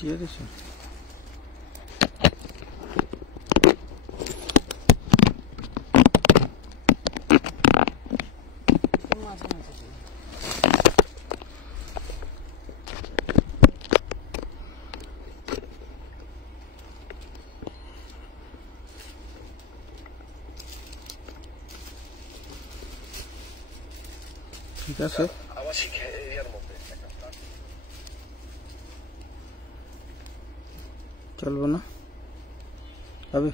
দিয়ে দিছে ঠিক আছে আবাসিক এরিয়ার মধ্যে চলবে না হবে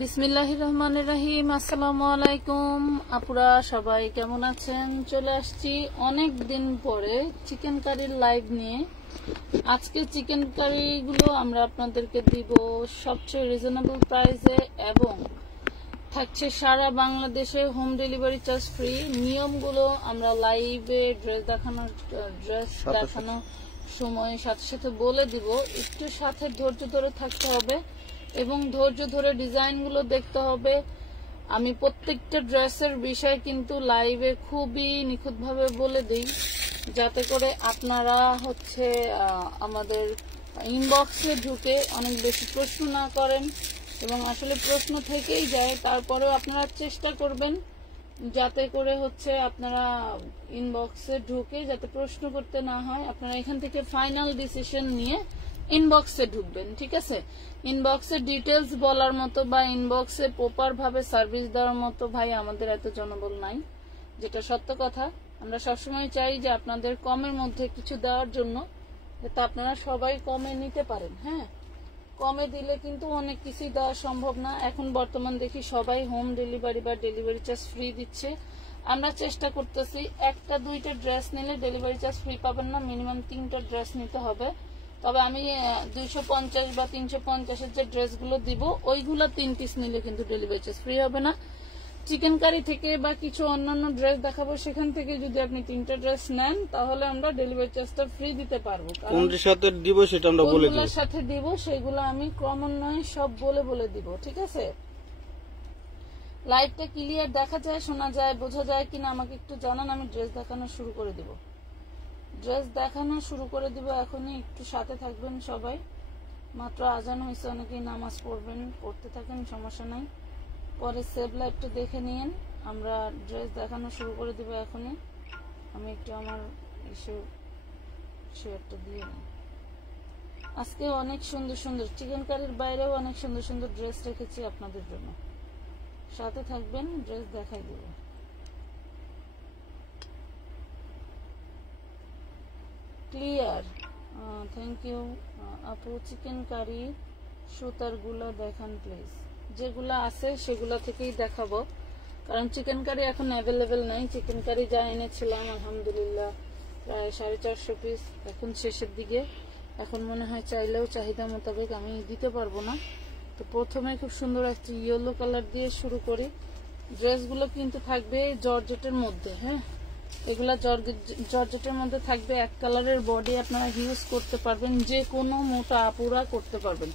বিসমিল্লাহির রহমানির রহিম। আসসালামু আলাইকুম আপুরা, সবাই কেমন আছেন? চলে আসছি অনেক দিন পরে চিকেন কারির লাইভ নিয়ে। আজকে চিকেন কারি গুলো আমরা আপনাদেরকে দিব সবচেয়ে রিজনেবল প্রাইসে এবং থাকছে সারা বাংলাদেশে হোম ডেলিভারি চার্জ ফ্রি। নিয়মগুলো আমরা লাইভে ড্রেস দেখানোর সময় সাথে সাথে বলে দিব, একটু সাথে ধৈর্য ধরে থাকতে হবে এবং ধৈর্য ধরে ডিজাইনগুলো দেখতে হবে। আমি প্রত্যেকটা ড্রেসের বিষয় কিন্তু লাইভে খুবই নিখুঁতভাবে বলে দিই, যাতে করে আপনারা আমাদের ইনবক্সে ঢুকে অনেক বেশি প্রশ্ন না করেন, এবং আসলে প্রশ্ন থেকেই যায়, তারপরেও আপনারা চেষ্টা করবেন যাতে করে আপনারা ইনবক্সে ঢুকে যাতে প্রশ্ন করতে না হয়। আপনারা এখান থেকে ফাইনাল ডিসিশন নিয়ে ইনবক্সে ঢুকবেন, ঠিক আছে? ইনবক্সে ডিটেলস বলার মতো বা ইনবক্সে প্রপার ভাবে সার্ভিস দেওয়ার মতো ভাই আমাদের এত জনবল নাই, যেটা সত্য কথা। আমরা সবসময় চাই যে আপনাদের কমের মধ্যে কিছু দেওয়ার জন্য, যাতে আপনারা সবাই কমে নিতে পারেন। হ্যাঁ, কমে দিলে কিন্তু অনেক কিছুই দেওয়া সম্ভব না। এখন বর্তমান দেখি সবাই হোম ডেলিভারি বা ডেলিভারি চার্জ ফ্রি দিচ্ছে। আমরা চেষ্টা করতেছি একটা দুইটা ড্রেস নিলে ডেলিভারি চার্জ ফ্রি পাবেন না, মিনিমাম 3টা ড্রেস নিতে হবে। তবে আমি 250 বা 350-এর যে ড্রেসগুলো দিব ওইগুলো 3 পিস নিলে কিন্তু ডেলিভারি চার্জ ফ্রি হবে না। চিকেন কারি থেকে বা কিছু অন্যান্য ড্রেস দেখাবো, সেখান থেকে যদি আপনি 3টা ড্রেস নেন তাহলে আমরা ডেলিভারি চার্জটা ফ্রি দিতে পারবো। কোনটার সাথে দিব সেটা আমরা বলে দিব, কোনগুলোর সাথে দিব সেগুলো আমি ক্রমান্বয়ে সব বলে দিব, ঠিক আছে? লাইভটা ক্লিয়ার দেখা যায়, শোনা যায়, বোঝা যায় কিনা আমাকে একটু জানান। আমি ড্রেস দেখানো শুরু করে দিব। এখনই একটু সাথে থাকবেন সবাই। মাত্র আজান হয়েছে, অনেকেই নামাজ পড়বেন, পড়তে থাকেন, সমস্যা নাই। পরে সেভ লাইভটা দেখে নিয়েন। আমরা ড্রেস দেখানো শুরু করে দিব এখনই। আমি একটু আমার শেয়ারটা দিয়ে নিই। আজকে অনেক সুন্দর সুন্দর চিকেন কারির বাইরেও অনেক সুন্দর সুন্দর ড্রেস রেখেছি আপনাদের জন্য। সাথে থাকবেন, ড্রেস দেখাই দিব। ক্লিয়ার, থ্যাংক ইউ আপু। চিকেন কারি সুতার গুলা দেখান প্লিজ। যেগুলা আছে সেগুলা থেকেই দেখাবো, কারণ চিকেন কারি এখন অ্যাভেলেবেল নাই। চিকেন কারি যা এনেছিলাম আলহামদুলিল্লাহ প্রায় 450 পিস, এখন শেষের দিকে। এখন মনে হয় চাইলেও চাহিদা মোতাবেক আমি দিতে পারবো না। তো প্রথমে খুব সুন্দর একটা ইয়েলো কালার দিয়ে শুরু করি। ড্রেসগুলো কিন্তু থাকবে জর্জেটের মধ্যে। হ্যাঁ, এগুলা জর্জেটের মধ্যে থাকবে। এক কালারের বডি আপনারা ইউজ করতে পারবেন, যে কোনো মোটা আপুরা করতে পারবেন।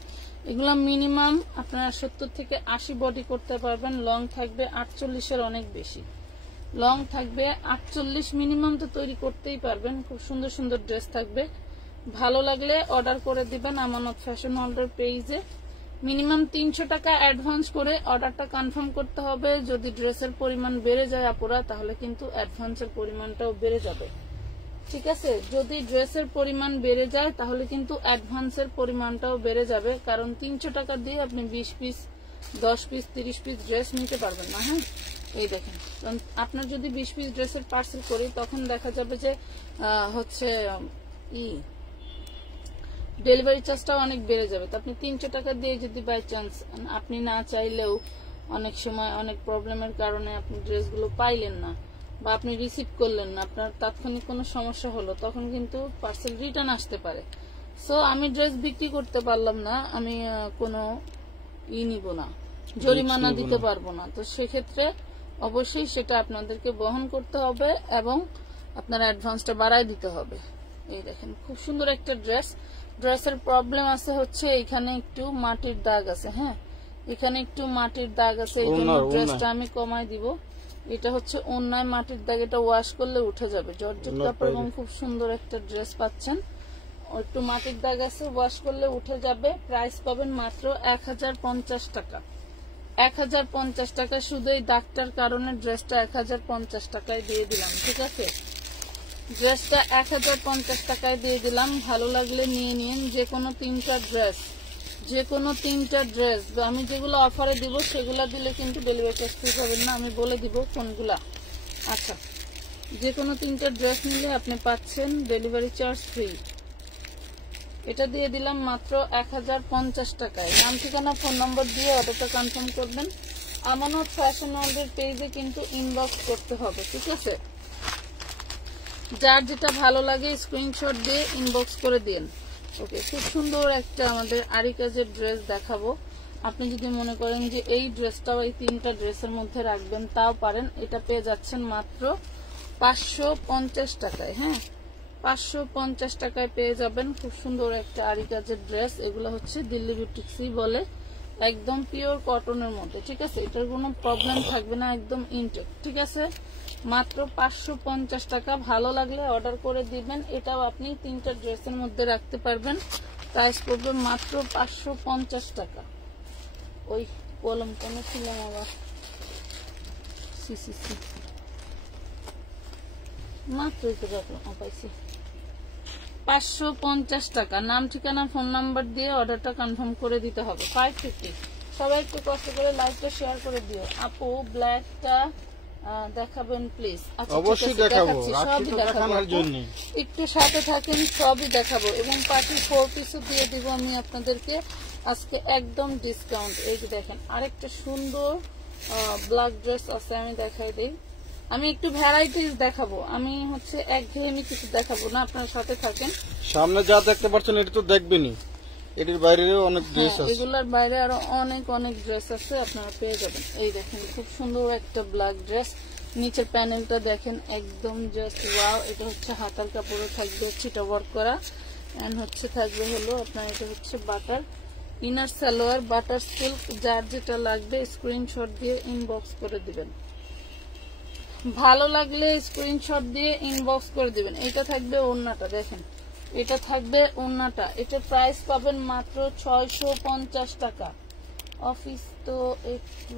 এগুলা মিনিমাম আপনারা 70 থেকে 80 বডি করতে পারবেন। লং থাকবে 48-এর অনেক বেশি, লং থাকবে 48 মিনিমাম, তো তৈরি করতেই পারবেন। খুব সুন্দর সুন্দর ড্রেস থাকবে। ভালো লাগলে অর্ডার করে দিবেন আমানত ফ্যাশন ওয়ার্ল্ডের পেজে। মিনিমাম 300 টাকা অ্যাডভান্স করে অর্ডারটা কনফার্ম করতে হবে। যদি ড্রেসের পরিমাণ বেড়ে যায় আপুরা, তাহলে কিন্তু অ্যাডভান্সের পরিমাণটাও বেড়ে যাবে, ঠিক আছে? যদি ড্রেসের পরিমাণ বেড়ে যায় তাহলে কিন্তু অ্যাডভান্সের পরিমাণটাও বেড়ে যাবে, কারণ 300 টাকা দিয়ে আপনি 20 পিস, 10 পিস, 30 পিস ড্রেস নিতে পারবেন না। হ্যাঁ, এই দেখেন, আপনার যদি 20 পিস ড্রেসের পার্সেল করি তখন দেখা যাবে যে ডেলিভারি চার্জটাও অনেক বেড়ে যাবে। তো আপনি 300 টাকা দিয়ে যদি বাই চান্স আপনি না চাইলেও অনেক সময় অনেক প্রবলেমের কারণে আপনি ড্রেসগুলো পাইলেন না বা আপনি রিসিভ করলেন না, আপনার তাৎক্ষণিক কোনো সমস্যা হলো, তখন কিন্তু পার্সেল রিটার্ন আসতে পারে। সো আমি ড্রেস বিক্রি করতে পারলাম না, আমি কোনো নিব না, জরিমানা দিতে পারবো না। তো সেক্ষেত্রে অবশ্যই সেটা আপনাদেরকে বহন করতে হবে এবং আপনার অ্যাডভান্সটা বাড়ায় দিতে হবে। এই দেখেন খুব সুন্দর একটা ড্রেস। ড্রেসের প্রবলেম আছে হচ্ছে এখানে একটু মাটির দাগ আছে, হ্যাঁ এখানে একটু মাটির দাগ আছে, এই জন্য ড্রেসটা আমি কমাই দিব। এটা হচ্ছে ওন্নায় মাটির দাগ, এটা ওয়াশ করলে উঠে যাবে। জর্জেট কাপড় এবং খুব সুন্দর একটা ড্রেস পাচ্ছেন। একটু মাটির দাগ আছে, ওয়াশ করলে উঠে যাবে। প্রাইস পাবেন মাত্র 1050 টাকা। 1050 টাকা, শুধু এই দাগটার কারণে ড্রেসটা 1050 টাকায় দিয়ে দিলাম, ঠিক আছে? ড্রেসটা 1050 টাকায় দিয়ে দিলাম। ভালো লাগলে নিয়ে নিন। যে কোনো তিনটা ড্রেস আমি যেগুলো অফারে দিব সেগুলো দিলে কিন্তু ডেলিভারি চার্জ ফ্রি পাবেন না, আমি বলে দিব কোনগুলা। আচ্ছা, যে কোনো তিনটা ড্রেস নিলে আপনি পাচ্ছেন ডেলিভারি চার্জ ফ্রি। এটা দিয়ে দিলাম মাত্র 1050 টাকায়। নাম ঠিকানা ফোন নম্বর দিয়ে অর্ডারটা কনফার্ম করবেন। আমানত ফ্যাশন ওয়ার্ল্ডের পেজে কিন্তু ইনবক্স করতে হবে, ঠিক আছে? যার যেটা ভালো লাগে স্ক্রিনশট দিয়ে ইনবক্স করে দিন। ওকে, খুব সুন্দর একটা আমাদের আরি কাজের ড্রেস দেখাবো। আপনি যদি মনে করেন যে এই ড্রেসটাও এই তিনটা ড্রেসের মধ্যে রাখবেন তাও পারেন। এটা পেয়ে যাচ্ছেন মাত্র 550 টাকায়। হ্যাঁ, 550 টাকায় পেয়ে যাবেন খুব সুন্দর একটা আরি কাজের ড্রেস। এগুলো হচ্ছে দিল্লি বুটিক্সি বলে, একদম পিওর কটনের মধ্যে, ঠিক আছে? এটার কোনো প্রবলেম থাকবে না, একদম ইনটেক, ঠিক আছে? মাত্র 550 টাকা। ভালো লাগলে অর্ডার করে দিবেন। এটাও আপনি তিনটা ড্রেসের মধ্যে রাখতে পারবেন। প্রাইস পড়বে মাত্র 550 টাকা। ওই কলম কেন ছিলাম আবার, মাত্রই তো রাখলাম, পাইছি। 550 টাকা। নাম ঠিকানা ফোন নাম্বার দিয়ে অর্ডারটা কনফার্ম করে দিতে হবে। 550। সবাই একটু কষ্ট করে লাইভটা শেয়ার করে দিও। আপু ব্ল্যাকটা দেখাবেন প্লিজ? অবশ্যই দেখাবো, সবই দেখাবো, একটু সাথে থাকেন, সবই দেখাবো। এবং পার্টি 4 পিসও দিয়ে দিব আমি আপনাদেরকে আজকে একদম ডিসকাউন্ট। এই যে দেখেন আরেকটা সুন্দর ব্ল্যাক ড্রেস আছে, আমি দেখাই দিই। আমি একটু ভ্যারাইটিস দেখাবো, আমি হচ্ছে একঘেয়েমি কিছু দেখাবো না, আপনার সাথে থাকেন। সামনে যা দেখতে পাচ্ছেন এটা তো দেখবেনই, এটির বাইরেও অনেক ড্রেস আছে। এগুলোর বাইরে আরো অনেক ড্রেস আছে, আপনারা পেয়ে যাবেন। এই দেখেন খুব সুন্দর একটা ব্ল্যাক ড্রেস। নিচের প্যানেলটা দেখেন একদম জাস্ট ওয়াও। এটা হচ্ছে হাতার কাপড়ে থাকবে চিটা ওয়ার্ক করা, এন্ড হচ্ছে থাকবে হলো আপনার এটা হচ্ছে butter inner salwar, butter silk. যার যেটা লাগবে স্ক্রিনশট দিয়ে ইনবক্স করে দিবেন। ভালো লাগলে স্ক্রিনশট দিয়ে ইনবক্স করে দিবেন। এটা থাকবে ওড়নাটা, দেখেন এটা থাকবে ওড়নাটা। এটার প্রাইস পাবেন মাত্র 650 টাকা। অফিস তো একটু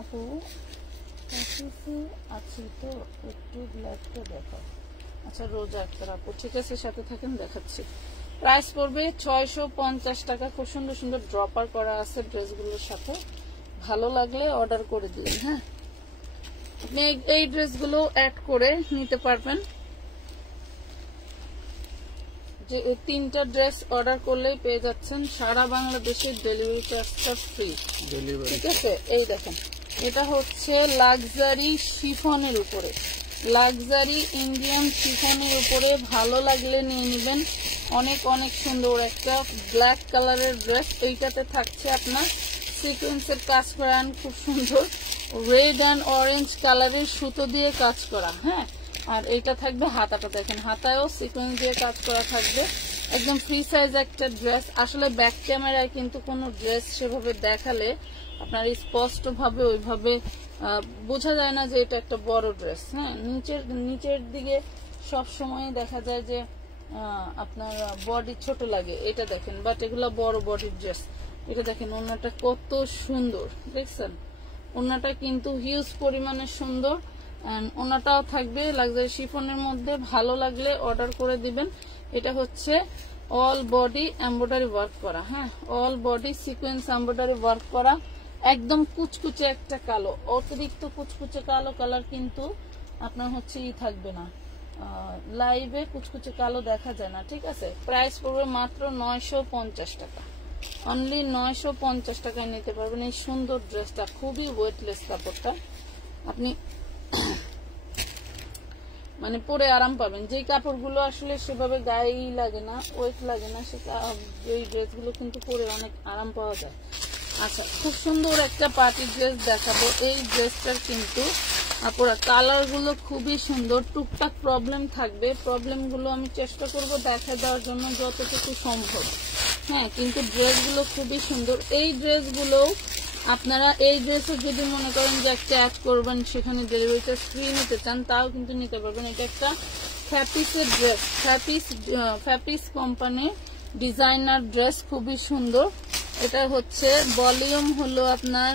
আপু অফিসে আছি তো একটু ব্ল্যাকটা দেখাও। আচ্ছা, রোজা একটা আপু, ঠিক আছে সাথে থাকেন, দেখাচ্ছি। প্রাইস পড়বে 650 টাকা। খুব সুন্দর সুন্দর ড্রপার করা আছে ড্রেসগুলোর সাথে। ভালো লাগলে অর্ডার করে দিন। হ্যাঁ, আপনি এই ড্রেসগুলো অ্যাড করে নিতে পারবেন। যে তিনটা ড্রেস অর্ডার করলেই পেয়ে যাচ্ছেন সারা বাংলাদেশের ডেলিভারি চার্জটা ফ্রি, ঠিক আছে? এই দেখেন এটা হচ্ছে লাক্সারি শিফনের উপরে, লাক্সারি ইন্ডিয়ান শিফনের উপরে। ভালো লাগলে নিয়ে নেবেন। অনেক সুন্দর একটা ব্ল্যাক কালারের ড্রেস। এইটাতে থাকছে আপনার সিকোয়েন্সের কাজ করা, খুব সুন্দর রেড অ্যান্ড অরেঞ্জ কালারের সুতো দিয়ে কাজ করা। হ্যাঁ, আর এইটা থাকবে হাতাটা, দেখেন হাতায়ও সিকোয়েন্স দিয়ে কাজ করা থাকবে। একদম ফ্রি সাইজ একটা ড্রেস। আসলে ব্যাক ক্যামেরায় কিন্তু কোনো ড্রেস সেভাবে দেখালে আপনার স্পষ্ট ভাবে ওইভাবে বোঝা যায় না যে এটা একটা বড় ড্রেস। হ্যাঁ, নিচের দিকে সব সময় দেখা যায় যে আপনার বডি ছোট লাগে, এটা দেখেন, বাট এগুলা বড় বডির ড্রেস। এটা দেখেন ওড়নাটা কত সুন্দর, দেখছেন? ওড়নাটা কিন্তু হিউজ পরিমাণে সুন্দর। ওড়নাটাও থাকবে লাক্সারি শিফনের মধ্যে। ভালো লাগলে অর্ডার করে দিবেন। এটা হচ্ছে অল বডি এমব্রয়ডারি ওয়ার্ক করা। হ্যাঁ, all body sequence embroidery work করা। একদম কুচকুচে একটা কালো, অতিরিক্ত কুচকুচে কালো কালার কিন্তু আপনার হচ্ছে থাকবে না, লাইভে কুচকুচে কালো দেখা যায় না, ঠিক আছে? প্রাইস পড়বে মাত্র 950 টাকা। অনলি 950 টাকায় নিতে পারবেন এই সুন্দর ড্রেসটা। খুবই ওয়েটলেস কাপড়টা, আপনি মানে পরে আরাম পাবেন। যেই কাপড়গুলো আসলে সেভাবে গায়েই লাগে না, ওয়েট লাগে না, এই ড্রেসগুলো কিন্তু পরে অনেক আরাম পাওয়া যায়। আচ্ছা, খুব সুন্দর একটা পার্টি ড্রেস দেখাবো। এই ড্রেসটার কিন্তু আপুরা কালার গুলো খুবই সুন্দর, টুকটাক প্রবলেম থাকবে, প্রবলেম গুলো আমি চেষ্টা করব দেখা দেওয়ার জন্য যতটুকু সম্ভব। হ্যাঁ, কিন্তু ড্রেসগুলো খুবই সুন্দর। এই ড্রেসগুলো আপনারা এই ড্রেসে যদি মনে করেন যে একটা অ্যাড করবেন, সেখানে ডেলিভারিটা ফ্রি নিতে চান, তাও কিন্তু নিতে পারবেন। এটা একটা ফ্যাপিসের ড্রেস, ফ্যাপিস কোম্পানির ডিজাইনার ড্রেস, খুবই সুন্দর। এটা হচ্ছে ভলিউম হলো আপনার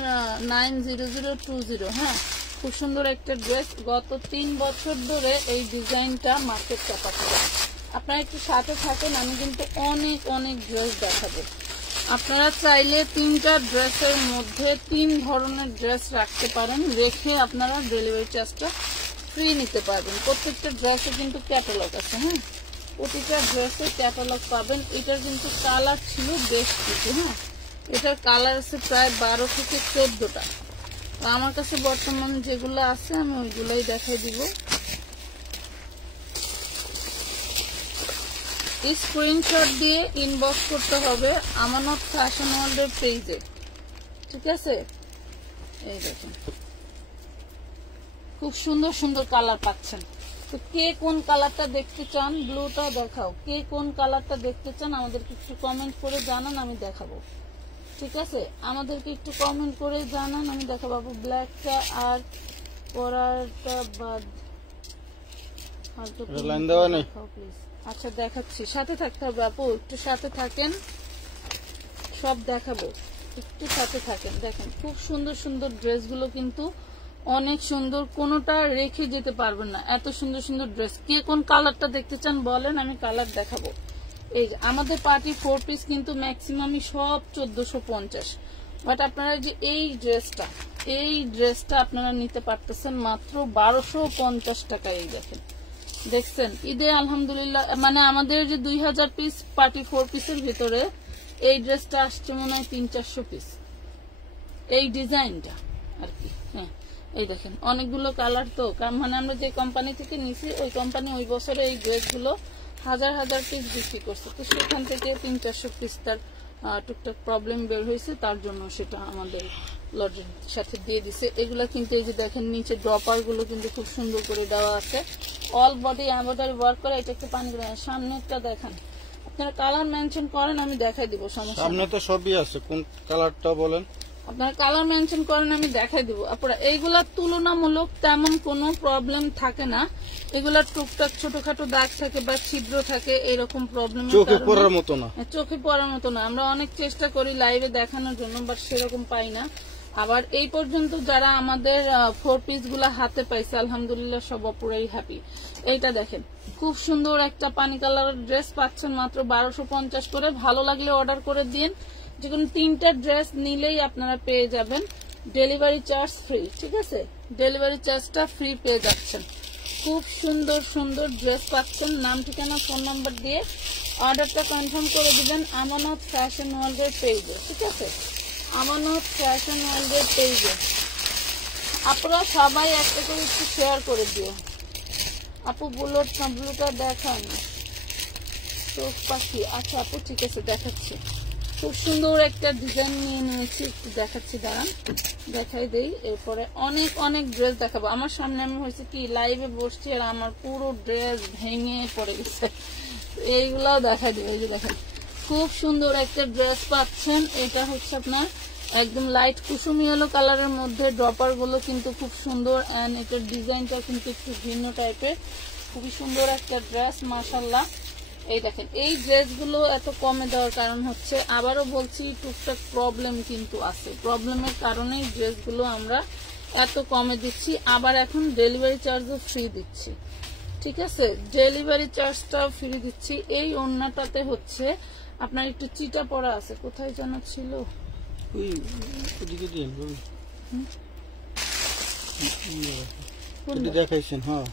90020। হ্যাঁ, খুব সুন্দর একটা ড্রেস। গত 3 বছর ধরে এই ডিজাইনটা মার্কেট চাপাচ্ছে। আপনারা একটু সাথে থাকেন, আমি কিন্তু অনেক অনেক ড্রেস দেখাবো। আপনারা চাইলে 3টা ড্রেসের মধ্যে 3 ধরনের ড্রেস রাখতে পারেন, রেখে আপনারা ডেলিভারি চার্জটা ফ্রি নিতে পারবেন। প্রত্যেকটা ড্রেসে কিন্তু ক্যাটালগ আছে। হ্যাঁ, প্রতিটা ড্রেসে ক্যাটালগ পাবেন। এটার কিন্তু কালার ছিল বেশ কিছু। হ্যাঁ, এটার কালার আছে প্রায় 12 থেকে 14টা। আমার কাছে বর্তমান যেগুলো আছে আমি ওইগুলাই দেখাই দিব। স্ক্রিনশট দিয়ে ইনবক্স করতে হবে আমানত ফ্যাশন ওয়ার্ল্ডের পেজে, ঠিক আছে? এই দেখুন, খুব সুন্দর সুন্দর কালার পাচ্ছেন। তো কে কোন কালারটা দেখতে চান, ব্লুটা দেখাও। কে কোন কালারটা দেখতে চান আমাদেরকে একটু কমেন্ট করে জানান, আমি দেখাবো। ঠিক আছে, আমাদেরকে একটু কমেন্ট করে জানান, আমি দেখাবো। ব্ল্যাকটা আর পরাটা বাদ লাইন দেওয়া নেই। প্লিজ। আচ্ছা, দেখাচ্ছি, সাথে থাকতে হবে আপু, একটু সাথে থাকেন, সব দেখাবো, একটু সাথে থাকেন। দেখেন খুব সুন্দর সুন্দর ড্রেসগুলো কিন্তু অনেক সুন্দর, কোনোটা রেখে যেতে পারবেন না, এত সুন্দর সুন্দর ড্রেস। কে কোন কালারটা দেখতে চান বলেন, আমি কালার দেখাবো। এই যে আমাদের পার্টি 4 পিস কিন্তু ম্যাক্সিমামই সব 1450, বাট আপনারা যে এই ড্রেসটা আপনারা নিতে পারতেছেন মাত্র 1250 টাকায়। এই দেখছেন, ঈদে আলহামদুলিল্লাহ, মানে আমাদের যে 2000 পিস পার্টি 4 পিসের ভিতরে এই ড্রেসটা আসছে মনে হয় 300-400 পিস, এই ডিজাইনটা আর কি। হ্যাঁ, এই দেখেন অনেকগুলো কালার। তো মানে আমরা যে কোম্পানি থেকে নিছি, ওই কোম্পানি ওই বছরে এই ড্রেসগুলো হাজার হাজার পিস বিক্রি করছে। তো সেখান থেকে 300-400 পিস তার টুকটাক প্রবলেম বের হয়েছে, তার জন্য সেটা আমাদের লটের সাথে দিয়ে দিছে। এগুলা কিন্তু এই যে দেখেন নিচে ড্রপার গুলো কিন্তু খুব সুন্দর করে দেওয়া আছে, অল বডি এমব্রয়ডারি ওয়ার্ক করে। এটা একটু পানি করে সামনেটা দেখেন, আপনারা কালার মেনশন করেন, আমি দেখাই দিব, সমস্যা সামনে তো সবই আছে, কোন কালারটা বলেন? আপনারা কালার মেনশন করেন, আমি দেখাই দিব। আপনারা এইগুলা তুলনামূলক তেমন কোনো প্রবলেম থাকে না, এগুলা টুকটাক ছোটখাটো দাগ থাকে বা ছিদ্র থাকে, এরকম প্রবলেম চোখে পড়ার মতো না, চোখে পড়ার মতো না। আমরা অনেক চেষ্টা করি লাইভে দেখানোর জন্য, বাট সেরকম পাই না। আবার এই পর্যন্ত যারা আমাদের 4 পিস গুলা হাতে পাইছে, আলহামদুলিল্লাহ সব পুরাই হ্যাপি। এইটা দেখেন, খুব সুন্দর একটা পানি কালারের ড্রেস পাচ্ছেন মাত্র 1250 করে। ভালো লাগলে অর্ডার করে দিন, যে কোনো 3টা ড্রেস নিলেই আপনারা পেয়ে যাবেন ডেলিভারি চার্জ ফ্রি। ঠিক আছে, ডেলিভারি চার্জটা ফ্রি পেয়ে যাচ্ছেন। খুব সুন্দর সুন্দর ড্রেস পাচ্ছেন। নাম, ঠিকানা, ফোন নাম্বার দিয়ে অর্ডারটা কনফার্ম করে দিবেন আমানত ফ্যাশন ওয়ার্ল্ডের পেজে। ঠিক আছে, আমানত ফ্যাশন ওয়ার্ল্ডের পেজে আপনারা সবাই একটা করে একটু শেয়ার করে দিও। আপু ব্লুটা দেখান, চোখ পাখি। আচ্ছা আপু, ঠিক আছে, দেখাচ্ছি। খুব সুন্দর একটা ডিজাইন নিয়ে নিয়েছি, একটু দেখাচ্ছি, দাঁড়ান দেখাই দেই। এরপরে অনেক অনেক ড্রেস দেখাবো। আমার সামনে আমি হয়েছে কি লাইভে বসছি আর আমার পুরো ড্রেস ভেঙে পড়ে গেছে, এইগুলাও দেখাই দেবে। এই যে দেখেন, খুব সুন্দর একটা ড্রেস পাচ্ছেন। এটা হচ্ছে আপনার একদম লাইট কুসুমি ইয়েলো কালারের মধ্যে, ড্রপার গুলো কিন্তু খুব সুন্দর, এন্ড এটার ডিজাইনটা কিন্তু একটু ভিন্ন টাইপের, খুবই সুন্দর একটা ড্রেস, মাশাআল্লাহ। এই দেখেন, এই ড্রেসগুলো এত কমে দেওয়ার কারণ হচ্ছে, আবারও বলছি, টুকটাক প্রবলেম কিন্তু আছে, প্রবলেমের কারণেই ড্রেসগুলো আমরা এত কমে দিচ্ছি। আবার এখন ডেলিভারি চার্জও ফ্রি দিচ্ছি। ঠিক আছে, ডেলিভারি চার্জটাও ফ্রি দিচ্ছি। এই ওড়নাটাতে হচ্ছে আপনার একটু চিটা পড়া আছে, কোথায় যেন ছিল, দেখাইছেন? হ্যাঁ,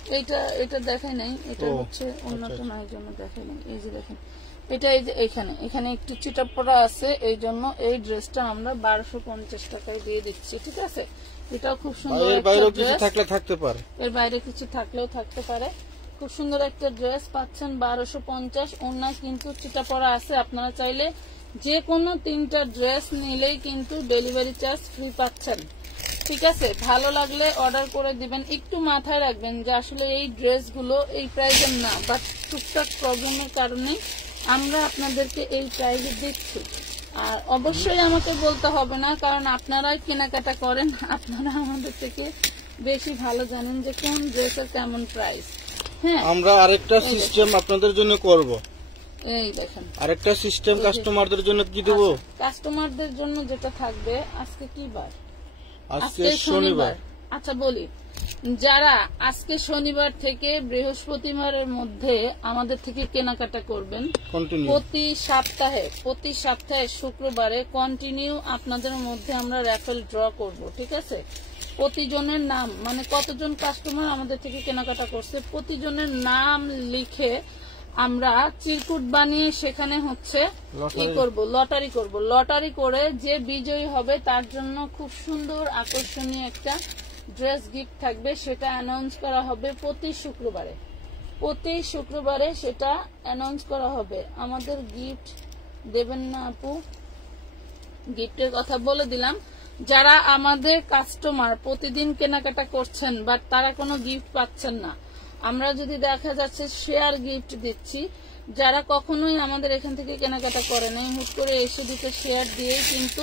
এটা দেখাই নাই, এটা হচ্ছে ওড়নাটা নাই জন্য দেখাই নাই। এই যে দেখেন, এটা এই যে এখানে একটু চিটা পড়া আছে, এই জন্য এই ড্রেসটা আমরা 1250 টাকায় দিয়ে দিচ্ছি। ঠিক আছে, এটাও খুব সুন্দর। এর বাইরেও কিছু থাকলে থাকতে পারে, এর বাইরে কিছু থাকলেও থাকতে পারে। খুব সুন্দর একটা ড্রেস পাচ্ছেন 1250। ওড়না কিন্তু চিটা পড়া আছে, আপনারা চাইলে যে কোনো 3টা ড্রেস নিলেই কিন্তু ডেলিভারি চার্জ ফ্রি পাচ্ছেন। ঠিক আছে, ভালো লাগলে অর্ডার করে দিবেন। একটু মাথায় রাখবেন যে আসলে এই ড্রেসগুলো এই প্রাইসের না, বাট টুকটাক প্রবলেমের কারণে আমরা আপনাদেরকে এই প্রাইসে দিচ্ছি। আর অবশ্যই আমাকে বলতে হবে না, কারণ আপনারাই কেনাকাটা করেন, আপনারা আমাদের থেকে বেশি ভালো জানেন যে কোন ড্রেসের কেমন প্রাইস। হ্যাঁ, আমরা আরেকটা সিস্টেম আপনাদের জন্য করব। এই দেখেন আরেকটা সিস্টেম কাস্টমারদের জন্য কি দেব? কাস্টমারদের জন্য যেটা থাকবে, আজকে কি বার? আজকে শনিবার। আচ্ছা বলি, যারা আজকে শনিবার থেকে বৃহস্পতিবারের মধ্যে আমাদের থেকে কেনাকাটা করবেন, কন্টিনিউ প্রতি সপ্তাহে শুক্রবারে কন্টিনিউ আপনাদের মধ্যে আমরা র্যাফেল ড্র করব। ঠিক আছে, প্রতিজনের নাম, মানে কতজন কাস্টমার আমাদের থেকে কেনাকাটা করছে, প্রতিজনের নাম লিখে আমরা চিরকুট বানিয়ে সেখানে হচ্ছে লটারি করব। লটারি করে যে বিজয়ী হবে তার জন্য খুব সুন্দর আকর্ষণীয় একটা ড্রেস গিফট থাকবে। সেটা অ্যানাউন্স করা হবে প্রতি শুক্রবারে সেটা অ্যানাউন্স করা হবে। আমাদের গিফট দেবেন না আপু? গিফটের কথা বলে দিলাম। যারা আমাদের কাস্টমার প্রতিদিন কেনাকাটা করছেন বাট তারা কোনো গিফট পাচ্ছেন না, আমরা যদি দেখা যাচ্ছে শেয়ার গিফট দিচ্ছি, যারা কখনোই আমাদের এখান থেকে কেনাকাটা করে নাই, হুট করে এসে দিতে শেয়ার দিয়ে কিন্তু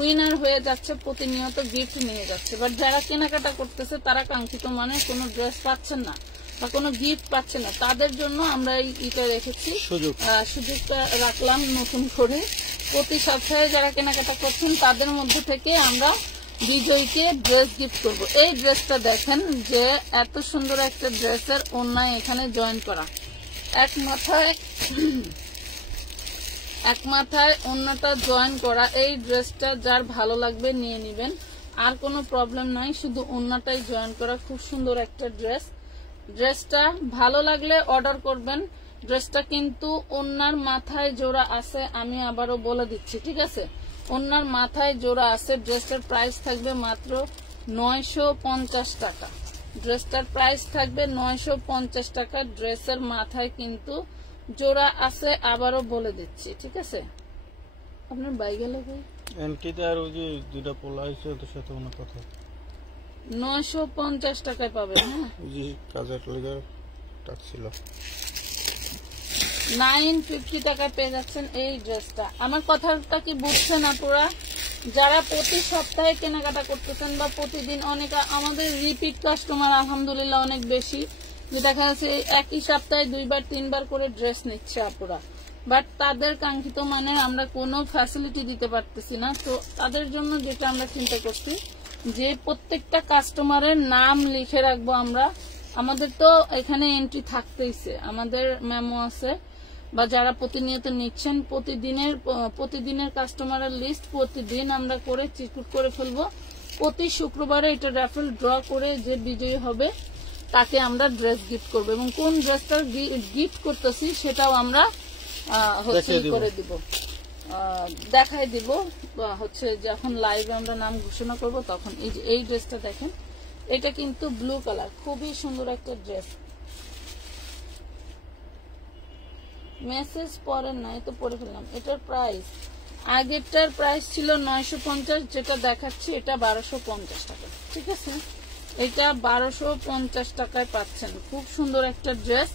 উইনার হয়ে যাচ্ছে, প্রতিনিয়ত গিফট নিয়ে যাচ্ছে। বাট যারা কেনাকাটা করতেছে তারা কাঙ্ক্ষিত মানে কোনো ড্রেস পাচ্ছেন না বা কোনো গিফট পাচ্ছে না, তাদের জন্য আমরা এইটা রেখেছি, সুযোগটা রাখলাম নতুন করে। প্রতি সপ্তাহে যারা কেনাকাটা করছেন তাদের মধ্যে থেকে আমরা বিজয়ীকে ড্রেস গিফট করব। এই ড্রেসটা দেখেন যে এত সুন্দর একটা ড্রেসের ওড়নায় এখানে জয়েন করা, এক মাথায় ওড়নাটা জয়েন করা। এই ড্রেসটা যার ভালো লাগবে নিয়ে নেবেন, আর কোনো প্রবলেম নাই, শুধু ওড়নাটাই জয়েন করা। খুব সুন্দর একটা ড্রেস। ড্রেসটা ভালো লাগলে অর্ডার করবেন। ড্রেসটা কিন্তু ওড়নার মাথায় জোড়া আছে, আমি আবারও বলে দিচ্ছি। ঠিক আছে, ওড়নার মাথায় জোড়া আছে। ড্রেসটার প্রাইস থাকবে মাত্র 950 টাকা। ড্রেসটার প্রাইস থাকবে 950 টাকা। ড্রেসের মাথায় কিন্তু জোড়া আছে, আবারও বলে দিচ্ছি। ঠিক আছে, আপনার বাই গেল ভাই এন্টিতে আর ওই যে দুইটা পোলা হয়েছে ওদের সাথে কোনো কথা 950 টাকায় পাবেন। হ্যাঁ, ওই যে কাজের লেগে টাকছিল 950 টাকায় পেয়ে যাচ্ছেন এই ড্রেসটা। আমার কথাটা কি বুঝছেন আপনারা? যারা প্রতি সপ্তাহে কেনাকাটা করতেছেন বা প্রতিদিন, অনেক আমাদের রিপিট কাস্টমার আলহামদুলিল্লাহ অনেক বেশি, যে দেখা যাচ্ছে একই সপ্তাহে 2বার 3বার করে ড্রেস নিচ্ছে আপুরা, বাট তাদের কাঙ্ক্ষিত মানে আমরা কোনো ফ্যাসিলিটি দিতে পারতেছি না। তো তাদের জন্য যেটা আমরা চিন্তা করছি যে প্রত্যেকটা কাস্টমারের নাম লিখে রাখবো আমরা। আমাদের তো এখানে এন্ট্রি থাকতেইছে, আমাদের মেমো আছে, বা যারা প্রতিনিয়ত নিচ্ছেন প্রতিদিনের কাস্টমারের লিস্ট প্রতিদিন আমরা করে চিরকুট করে ফেলবো। প্রতি শুক্রবারে এটা র্যাফেল ড্র করে যে বিজয়ী হবে তাকে আমরা ড্রেস গিফট করবো, এবং কোন ড্রেসটা গিফট করতেছি সেটাও আমরা করে দিব, দেখাই দিব। হচ্ছে যখন লাইভে আমরা নাম ঘোষণা করব তখন। এই যে এই ড্রেসটা দেখেন, এটা কিন্তু ব্লু কালার, খুবই সুন্দর একটা ড্রেস। মেসেজ পড়েন নাই তো পড়ে ফেললাম। এটার প্রাইস, আগেরটার প্রাইস ছিল 950, যেটা দেখাচ্ছি এটা 1250 টাকা। ঠিক আছে, এটা 1250 টাকায় পাচ্ছেন। খুব সুন্দর একটা ড্রেস।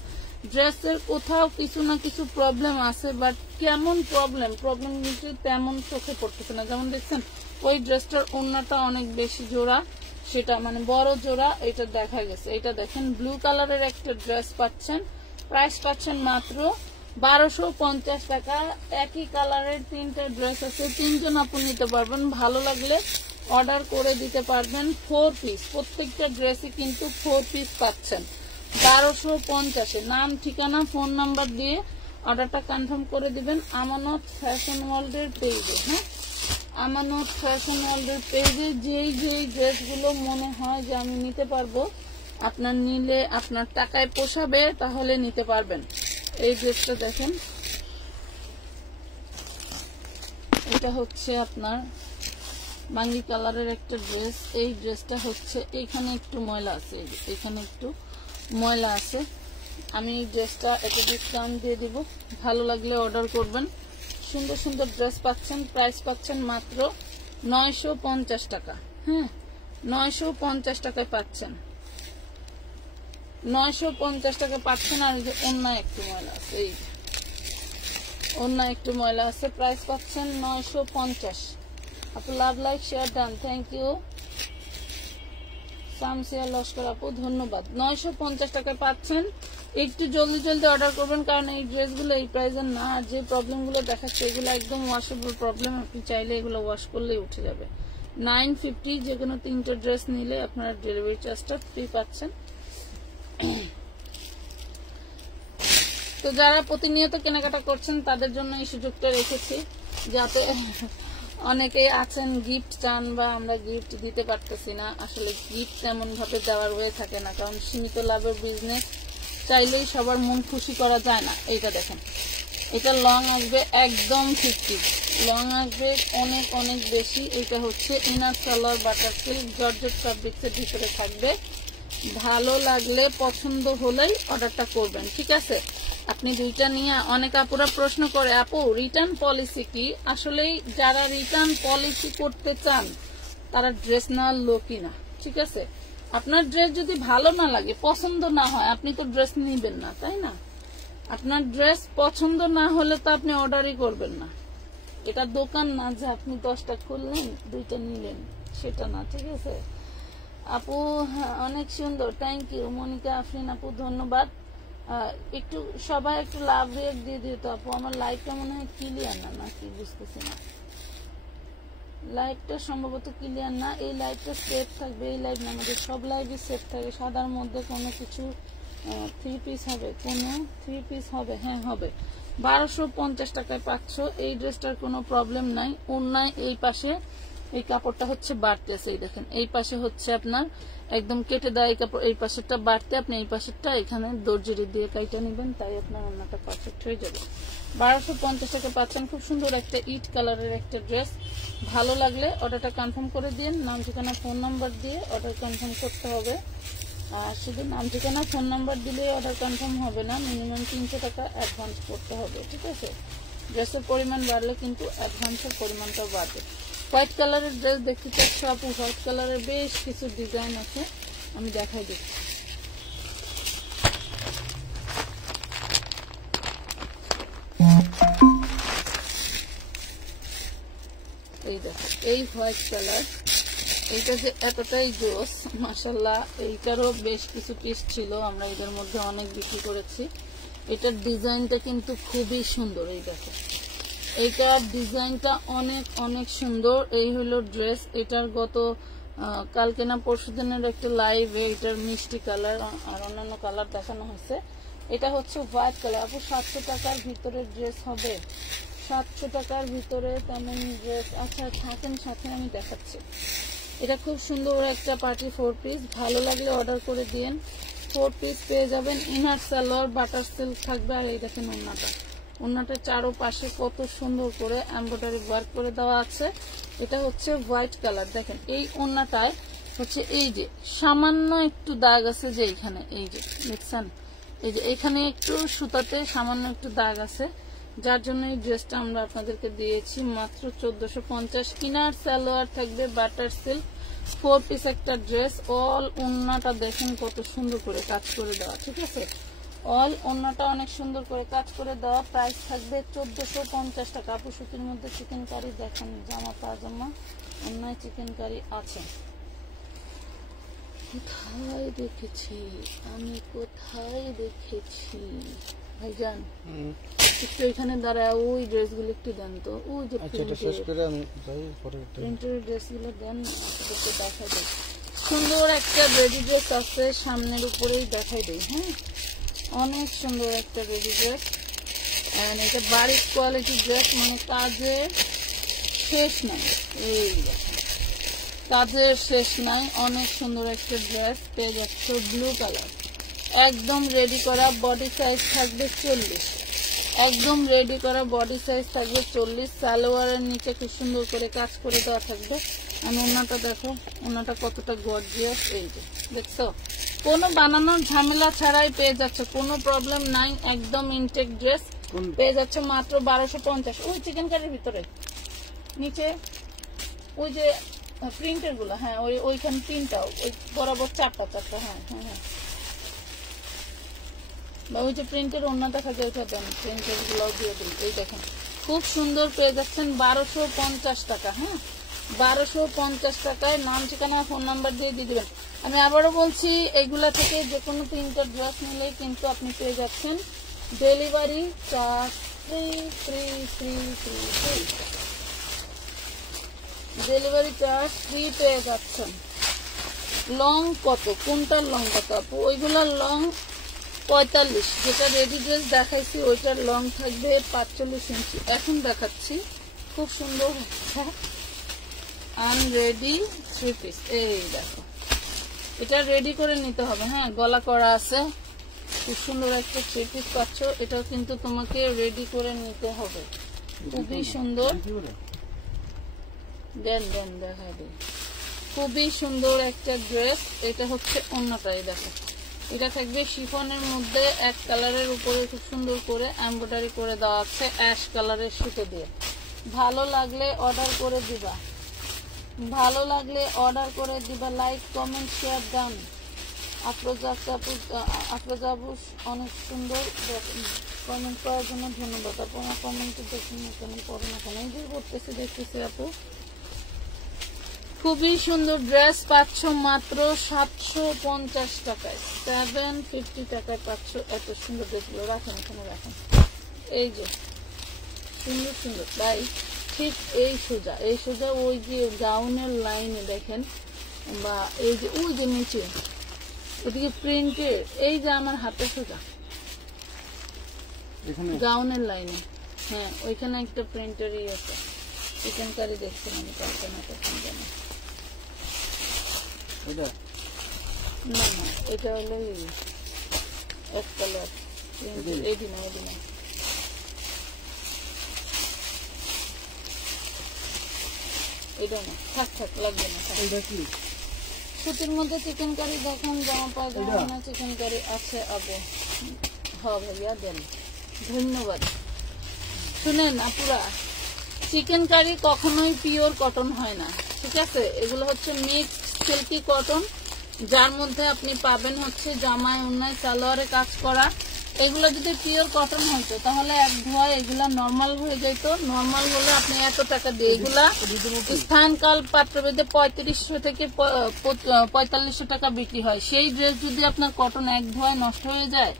ড্রেসের কোথাও কিছু না কিছু প্রবলেম আছে, বাট কেমন প্রবলেম কিন্তু তেমন চোখে পড়তেছে না। যেমন দেখছেন ওই ড্রেসটার ওড়নাটা অনেক বেশি জোড়া, সেটা মানে বড় জোড়া, এটা দেখা গেছে। এটা দেখেন ব্লু কালারের একটা ড্রেস পাচ্ছেন, প্রাইস পাচ্ছেন মাত্র 1250 টাকা। একই কালারের 3টা ড্রেস আছে, 3জন আপনি নিতে পারবেন। ভালো লাগলে অর্ডার করে দিতে পারবেন। 4 পিস, প্রত্যেকটা ড্রেসে কিন্তু 4 পিস পাচ্ছেন 1250-এ। নাম, ঠিকানা, ফোন নাম্বার দিয়ে অর্ডারটা কনফার্ম করে দিবেন আমানত ফ্যাশন ওয়ার্ল্ডের পেজে। হ্যাঁ, আমানত ফ্যাশন ওয়ার্ল্ডের পেজে যেই ড্রেসগুলো মনে হয় যে আমি নিতে পারবো, আপনার নিলে আপনার টাকায় পোষাবে, তাহলে নিতে পারবেন। এই ড্রেসটা দেখেন, এটা হচ্ছে আপনার বাঙ্গি কালারের একটা ড্রেস। এই ড্রেসটা হচ্ছে এখানে একটু ময়লা আছে, এখানে একটু ময়লা আছে। আমি এই ড্রেসটা একটা ডিসকাউন্ট দিয়ে দিব, ভালো লাগলে অর্ডার করবেন। সুন্দর সুন্দর ড্রেস পাচ্ছেন। প্রাইস পাচ্ছেন মাত্র 950 টাকা। হ্যাঁ, 950 টাকায় পাচ্ছেন, 950 টাকা পাচ্ছেন। আর অন্য একটু ময়লা আছে, এই অন্য একটু ময়লা আছে। প্রাইস পাচ্ছেন 950। আপু love like share done, thank you. Samsia Laskar আপু ধন্যবাদ। 950 টাকায় পাচ্ছেন। একটু জলদি জলদি অর্ডার করবেন, কারণ এই ড্রেসগুলো এই প্রাইসের না। আর যে প্রবলেমগুলো দেখাচ্ছে এগুলো একদম ওয়াশেবল প্রবলেম, আপনি চাইলে এগুলো ওয়াশ করলেই উঠে যাবে। 950 যে কোনো 3টে ড্রেস নিলে আপনারা ডেলিভারি চার্জটা ফ্রি পাচ্ছেন। তো যারা প্রতিনিয়ত কেনাকাটা করছেন তাদের জন্য এই সুযোগটা রেখেছি, যাতে অনেকেই আছেন গিফট চান বা আমরা গিফট দিতে পারতেছি না। আসলে গিফট তেমন ভাবে দেওয়ার হয়ে থাকে না, কারণ সীমিত লাভের বিজনেস, চাইলেই সবার মন খুশি করা যায় না। এইটা দেখেন, এটা লং আসবে একদম 50, লং আসবে অনেক অনেক বেশি। এটা হচ্ছে inner salwar butter silk georgette ফ্যাব্রিক্সের ভিতরে থাকবে। ভালো লাগলে পছন্দ হলেই অর্ডারটা করবেন, ঠিক আছে? আপনি দুইটা নিয়ে, অনেক আপুরা প্রশ্ন করে আপু রিটার্ন পলিসি কি? আসলে যারা রিটার্ন পলিসি করতে চান তারা ড্রেস নেওয়ার লোকই না, ঠিক আছে? আপনার ড্রেস যদি ভালো না লাগে, পছন্দ না হয়, আপনি তো ড্রেস নিবেন না, তাই না? আপনার ড্রেস পছন্দ না হলে তো আপনি অর্ডারই করবেন না। এটা দোকান না যে আপনি 10টা খুললেন 2টা নিলেন, সেটা না, ঠিক আছে? আপু অনেক সুন্দর, থ্যাংক ইউ। মনিকা আফরিন আপু ধন্যবাদ। একটু সবাই একটু লাভ রেট দিয়ে দিও তো আপু, আমার লাইভটা মনে হয় ক্লিয়ার না, নাকি বুঝতেছি না। লাইভটা সম্ভবত ক্লিয়ার না। এই লাইভটা সেভ থাকবে, এই লাইভ না, আমাদের সব লাইভই সেভ থাকে। সাদার মধ্যে কোনো কিছু 3 পিস হবে, কোনো 3 পিস হবে, হ্যাঁ হবে। 1250 টাকায় পাচ্ছ। এই ড্রেসটার কোনো প্রবলেম নাই। অন্যায় এই পাশে এই কাপড়টা হচ্ছে বাড়তেছে, এই দেখেন এই পাশে হচ্ছে আপনার একদম কেটে দেয় এই কাপড়, এই পাশেরটা বাড়তে, আপনি এই পাশেরটা এখানে দর্জিরি দিয়ে কাইটা নেবেন, তাই আপনার অন্যটা পারফেক্ট হয়ে যাবে। 1250 টাকা পাচ্ছেন। খুব সুন্দর একটা ইট কালারের একটা ড্রেস। ভালো লাগলে অর্ডারটা কনফার্ম করে দিন, নাম ঠিকানা ফোন নাম্বার দিয়ে অর্ডার কনফার্ম করতে হবে। আর শুধু নাম ঠিকানা ফোন নাম্বার দিলে অর্ডার কনফার্ম হবে না, মিনিমাম 300 টাকা অ্যাডভান্স করতে হবে, ঠিক আছে? ড্রেসের পরিমাণ বাড়লে কিন্তু অ্যাডভান্সের পরিমাণটাও বাড়বে। হোয়াইট কালারের ড্রেস দেখতে চাচ্ছ আপু? হোয়াইট কালারের বেশ কিছু ডিজাইন আছে, আমি দেখাই দিচ্ছি। এই দেখো, এই হোয়াইট কালার, এইটা যে এতটাই জোস মাশাআল্লাহ। এইটারও বেশ কিছু পিস ছিল, আমরা এদের মধ্যে অনেক বিক্রি করেছি। এটার ডিজাইনটা কিন্তু খুবই সুন্দর। এই দেখো, এইটার ডিজাইনটা অনেক অনেক সুন্দর। এই হলো ড্রেস। এটার গত কালকে না পরশু দিনের একটা লাইভে এটার মিষ্টি কালার আর অন্যান্য কালার দেখানো হয়েছে। এটা হচ্ছে হোয়াইট কালার। আপু 700 টাকার ভিতরে ড্রেস হবে? 700 টাকার ভিতরে তেমন ড্রেস, আচ্ছা থাকেন সাথে আমি দেখাচ্ছি। এটা খুব সুন্দর একটা পার্টি 4 পিস, ভালো লাগলে অর্ডার করে দিন। 4 পিস পেয়ে যাবেন। ইনার সালোয়ার বাটার সিল্ক থাকবে। আর এই দেখেন ওন্নাটা চারোপাশে কত সুন্দর করে এমব্রয়ডারি ওয়ার্ক করে দেওয়া আছে। এটা হচ্ছে হোয়াইট কালার। দেখেন এই ওন্নাটায় হচ্ছে এই যে সামান্য একটু দাগ আছে, যে এইখানে এই যে দেখছেন, এই যে এখানে একটু সুতাতে সামান্য একটু দাগ আছে, যার জন্য এই ড্রেসটা আমরা আপনাদেরকে দিয়েছি মাত্র 1450। ইনার সালোয়ার থাকবে বাটার সিল্ক, 4 পিস একটা ড্রেস। অল ওন্নাটা দেখেন কত সুন্দর করে কাজ করে দেওয়া, ঠিক আছে? অল ওন্নাটা অনেক সুন্দর করে কাজ করে দেওয়া। প্রাইস থাকবে 1450 টাকা। আপু সুতির মধ্যে চিকেন কারি দেখেন, জামা পাজামা অন্যায় চিকেন কারি আছে। কোথায় দেখেছি আমি, কোথায় দেখেছি ভাইজান? একটু এখানে দাঁড়ায়, ওই ড্রেসগুলো একটু দেন তো, ওই যে প্রিন্টের ড্রেসগুলো দেন, আপনাদেরকে দেখাই দেয়। সুন্দর একটা বেবি ড্রেস আছে, সামনের উপরেই দেখাই দেয়। হ্যাঁ, অনেক সুন্দর একটা বেবি ড্রেস। এটা বারিক কোয়ালিটি ড্রেস, মানে কাজের শেষ নাই। এই দেখেন, কাজের শেষ নাই। অনেক সুন্দর একটা ড্রেস পেয়ে যাচ্ছ, ব্লু কালার। একদম রেডি করা, বডি সাইজ থাকবে 40। একদম রেডি করা বডি সাইজ থাকবে 40। সালোয়ারের নিচে খুব সুন্দর করে কাজ করে দেওয়া থাকবে। আর ওন্নাটা দেখো, ওন্নাটা কতটা গর্জিয়াস। এই যে দেখছো, কোনো বানানোর ঝামেলা ছাড়াই পেয়ে যাচ্ছে, কোনো প্রবলেম নাই। একদম ইনটেক ড্রেস। কোন- পেয়ে যাচ্ছে মাত্র 1250। ওই চিকেন কারির ভিতরে নিচে ওই যে প্রিন্টের গুলো, হ্যাঁ ওইখানে তিনটা, ওই বরাবর চারটা, হ্যাঁ হ্যাঁ হ্যাঁ, বা ওই যে প্রিন্টের অন্য দেখা যায় ওইটা দেন, প্রিন্টের গুলো দিয়ে দিন। এই দেখেন খুব সুন্দর পেয়ে যাচ্ছেন 1250 টাকা। হ্যাঁ, 1250 টাকায় নাম, ঠিকানা, ফোন নাম্বার দিয়ে দিবেন। আমি আবারও বলছি, এইগুলা থেকে যে কোনো 3টা ড্রেস নিলে কিন্তু আপনি পেয়ে যাচ্ছেন delivery charge free free free free free, delivery charge free পেয়ে যাচ্ছেন। লং কত, কোনটার লং কত আপু? ওইগুলার লং 45, যেটা রেডি ড্রেস দেখাইছি ওইটার লং থাকবে 45 ইঞ্চি। এখন দেখাচ্ছি খুব সুন্দর আনরেডি 3 পিস। এই দেখো, এটা রেডি করে নিতে হবে। হ্যাঁ, গলা করা আছে, খুব সুন্দর একটা 3 পিস পাচ্ছ। এটাও কিন্তু তোমাকে রেডি করে নিতে হবে, খুবই সুন্দর। দেন দেন দেখা দিই, খুবই সুন্দর একটা ড্রেস। এটা হচ্ছে অন্যটাই, দেখো এটা থাকবে শিফনের মধ্যে এক কালারের উপরে খুব সুন্দর করে এমব্রয়ডারি করে দেওয়া আছে অ্যাশ কালারের সুতো দিয়ে। ভালো লাগলে অর্ডার করে দিবা, ভালো লাগলে অর্ডার করে দিবা। Like comment share done. আফরোজাবুস অনেক সুন্দর কমেন্ট করার জন্য ধন্যবাদ। আপু আমার কমেন্টে দেখুন কেন পড়ে না কেন, এই যে পড়তেছি দেখতেছি আপু। খুবই সুন্দর ড্রেস পাচ্ছ মাত্র 750 টাকায়, 750 টাকায় পাচ্ছ এত সুন্দর ড্রেসগুলো। রাখেন এখানে রাখেন, এই যে সুন্দর সুন্দর ভাই, ঠিক এই সোজা ওই যে গাউনের লাইনে দেখেন, বা এই যে ওই যে নিচে ওদিকে প্রিন্টের, এই যে আমার হাতে সোজা গাউনের লাইনে, হ্যাঁ ওইখানে একটা প্রিন্টারই আছে। চিকেন কারি দেখছেন আমি কালকে না তখন জানি না না, এটা হলো এক কালার, এডি না এটা না, থাক লাগবে না। সুতির মধ্যে চিকেন কারি দেখুন, জামা পায়জামা না চিকেন কারি আছে আবু। হ্যাঁ ভাইয়া দেন, ধন্যবাদ। শুনেন আপুরা, চিকেন কারি কখনোই পিওর কটন হয় না, ঠিক আছে? এগুলো হচ্ছে মিক্সড সিল্কি কটন, যার মধ্যে আপনি পাবেন হচ্ছে জামায় ওড়নায় সালোয়ারে কাজ করা। এগুলো যদি পিওর কটন হইতো তাহলে এক ধোয়া এগুলা নর্মাল হয়ে যেত। নর্মাল হলে আপনি এত টাকা দিয়ে, এগুলা স্থান কাল পাত্রভেদে 3500 থেকে 4500 টাকা বিক্রি হয়। সেই ড্রেস যদি আপনার কটন এক ধোয়ায় নষ্ট হয়ে যায়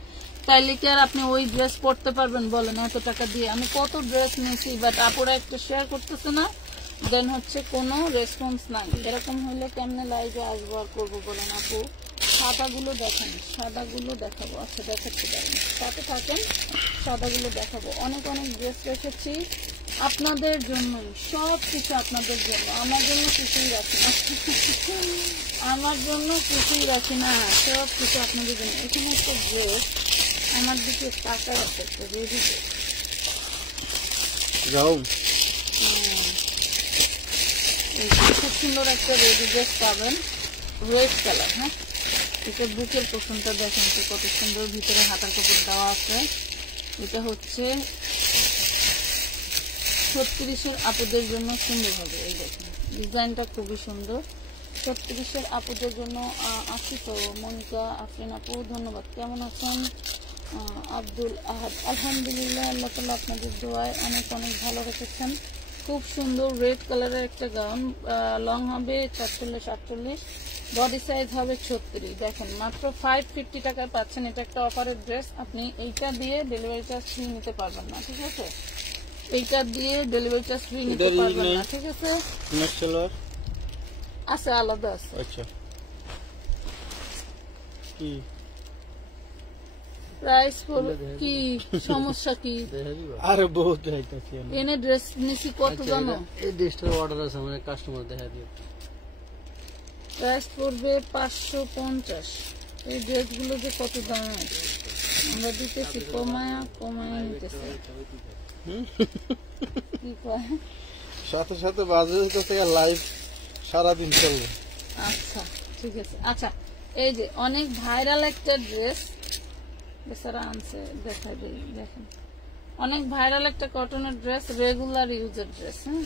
তাইলে কি আর আপনি ওই ড্রেস পরতে পারবেন বলেন এত টাকা দিয়ে? আমি কত ড্রেস নিয়েছি, বাট আপুরা একটা শেয়ার করতেছে না, দেন হচ্ছে কোনো রেসপন্স নাই। এরকম হইলে কেমনে লাইভে আসবো আর করবো বলেন আপু? সাদাগুলো দেখেন, সাদাগুলো দেখাবো। আচ্ছা দেখাচ্ছি, পারেন সাথে থাকেন, সাদাগুলো দেখাবো। অনেক ড্রেস রেখেছি আপনাদের জন্য, সব কিছু আপনাদের জন্য। আমার জন্য কিছুই রাখি না, আমার জন্য কিছুই রাখি না, সব কিছু আপনাদের জন্য। এখানে একটা ড্রেস আমার দিকে টাকা আছে, একটা রেডি খুব সুন্দর একটা রেডি ড্রেস পাবেন, রেড কালার। হ্যাঁ, এটা বুকের পোষণটা দেখেন তো কত সুন্দর, ভিতরে হাতার কাপড় দেওয়া আছে। এটা হচ্ছে 36-এর আপুদের জন্য সুন্দর হবে। এই দেখেন ডিজাইনটা খুবই সুন্দর, 36-এর আপুদের জন্য। আসি তো মনিকা আফরিন আপু, ধন্যবাদ। কেমন আছেন? আব্দুল আহাদ, আলহামদুলিল্লাহ, আল্লাহ তাআলা আপনাদের দোয়ায় অনেক ভালো রেখেছেন। খুব সুন্দর রেড কালারের একটা গাউন, লং হবে 46-48, বডি সাইজ হবে 36। দেখেন মাত্র 550 টাকায় পাচ্ছেন। এটা একটা অফারের ড্রেস, আপনি এইটা দিয়ে ডেলিভারি চার্জ ফ্রি নিতে পারবেন না, ঠিক আছে? এইটা দিয়ে ডেলিভারি চার্জ ফ্রি নিতে পারবেন না, ঠিক আছে? আছে, আলাদা আছে। আচ্ছা, কি প্রাইস কি সমস্যা কি? আরে বহুত দেখাইতেছি এনে ড্রেস নিছি কত জানো? এই ড্রেসটার অর্ডার আছে আমাদের কাস্টমার দেখা দিয়ে। প্রাইস পড়বে 550। এই ড্রেসগুলো যে কত দাম, আমরা দিতেছি কমায়া নিতেছি। কি কয়? সাথে সাথে বাজে থেকে লাইভ সারাদিন চলবে। আচ্ছা ঠিক আছে। আচ্ছা, এই যে অনেক ভাইরাল একটা ড্রেস বেচারা আনছে, দেখাই দিই, দেখেন অনেক ভাইরাল একটা কটনের ড্রেস, রেগুলার ইউজের ড্রেস। হ্যাঁ,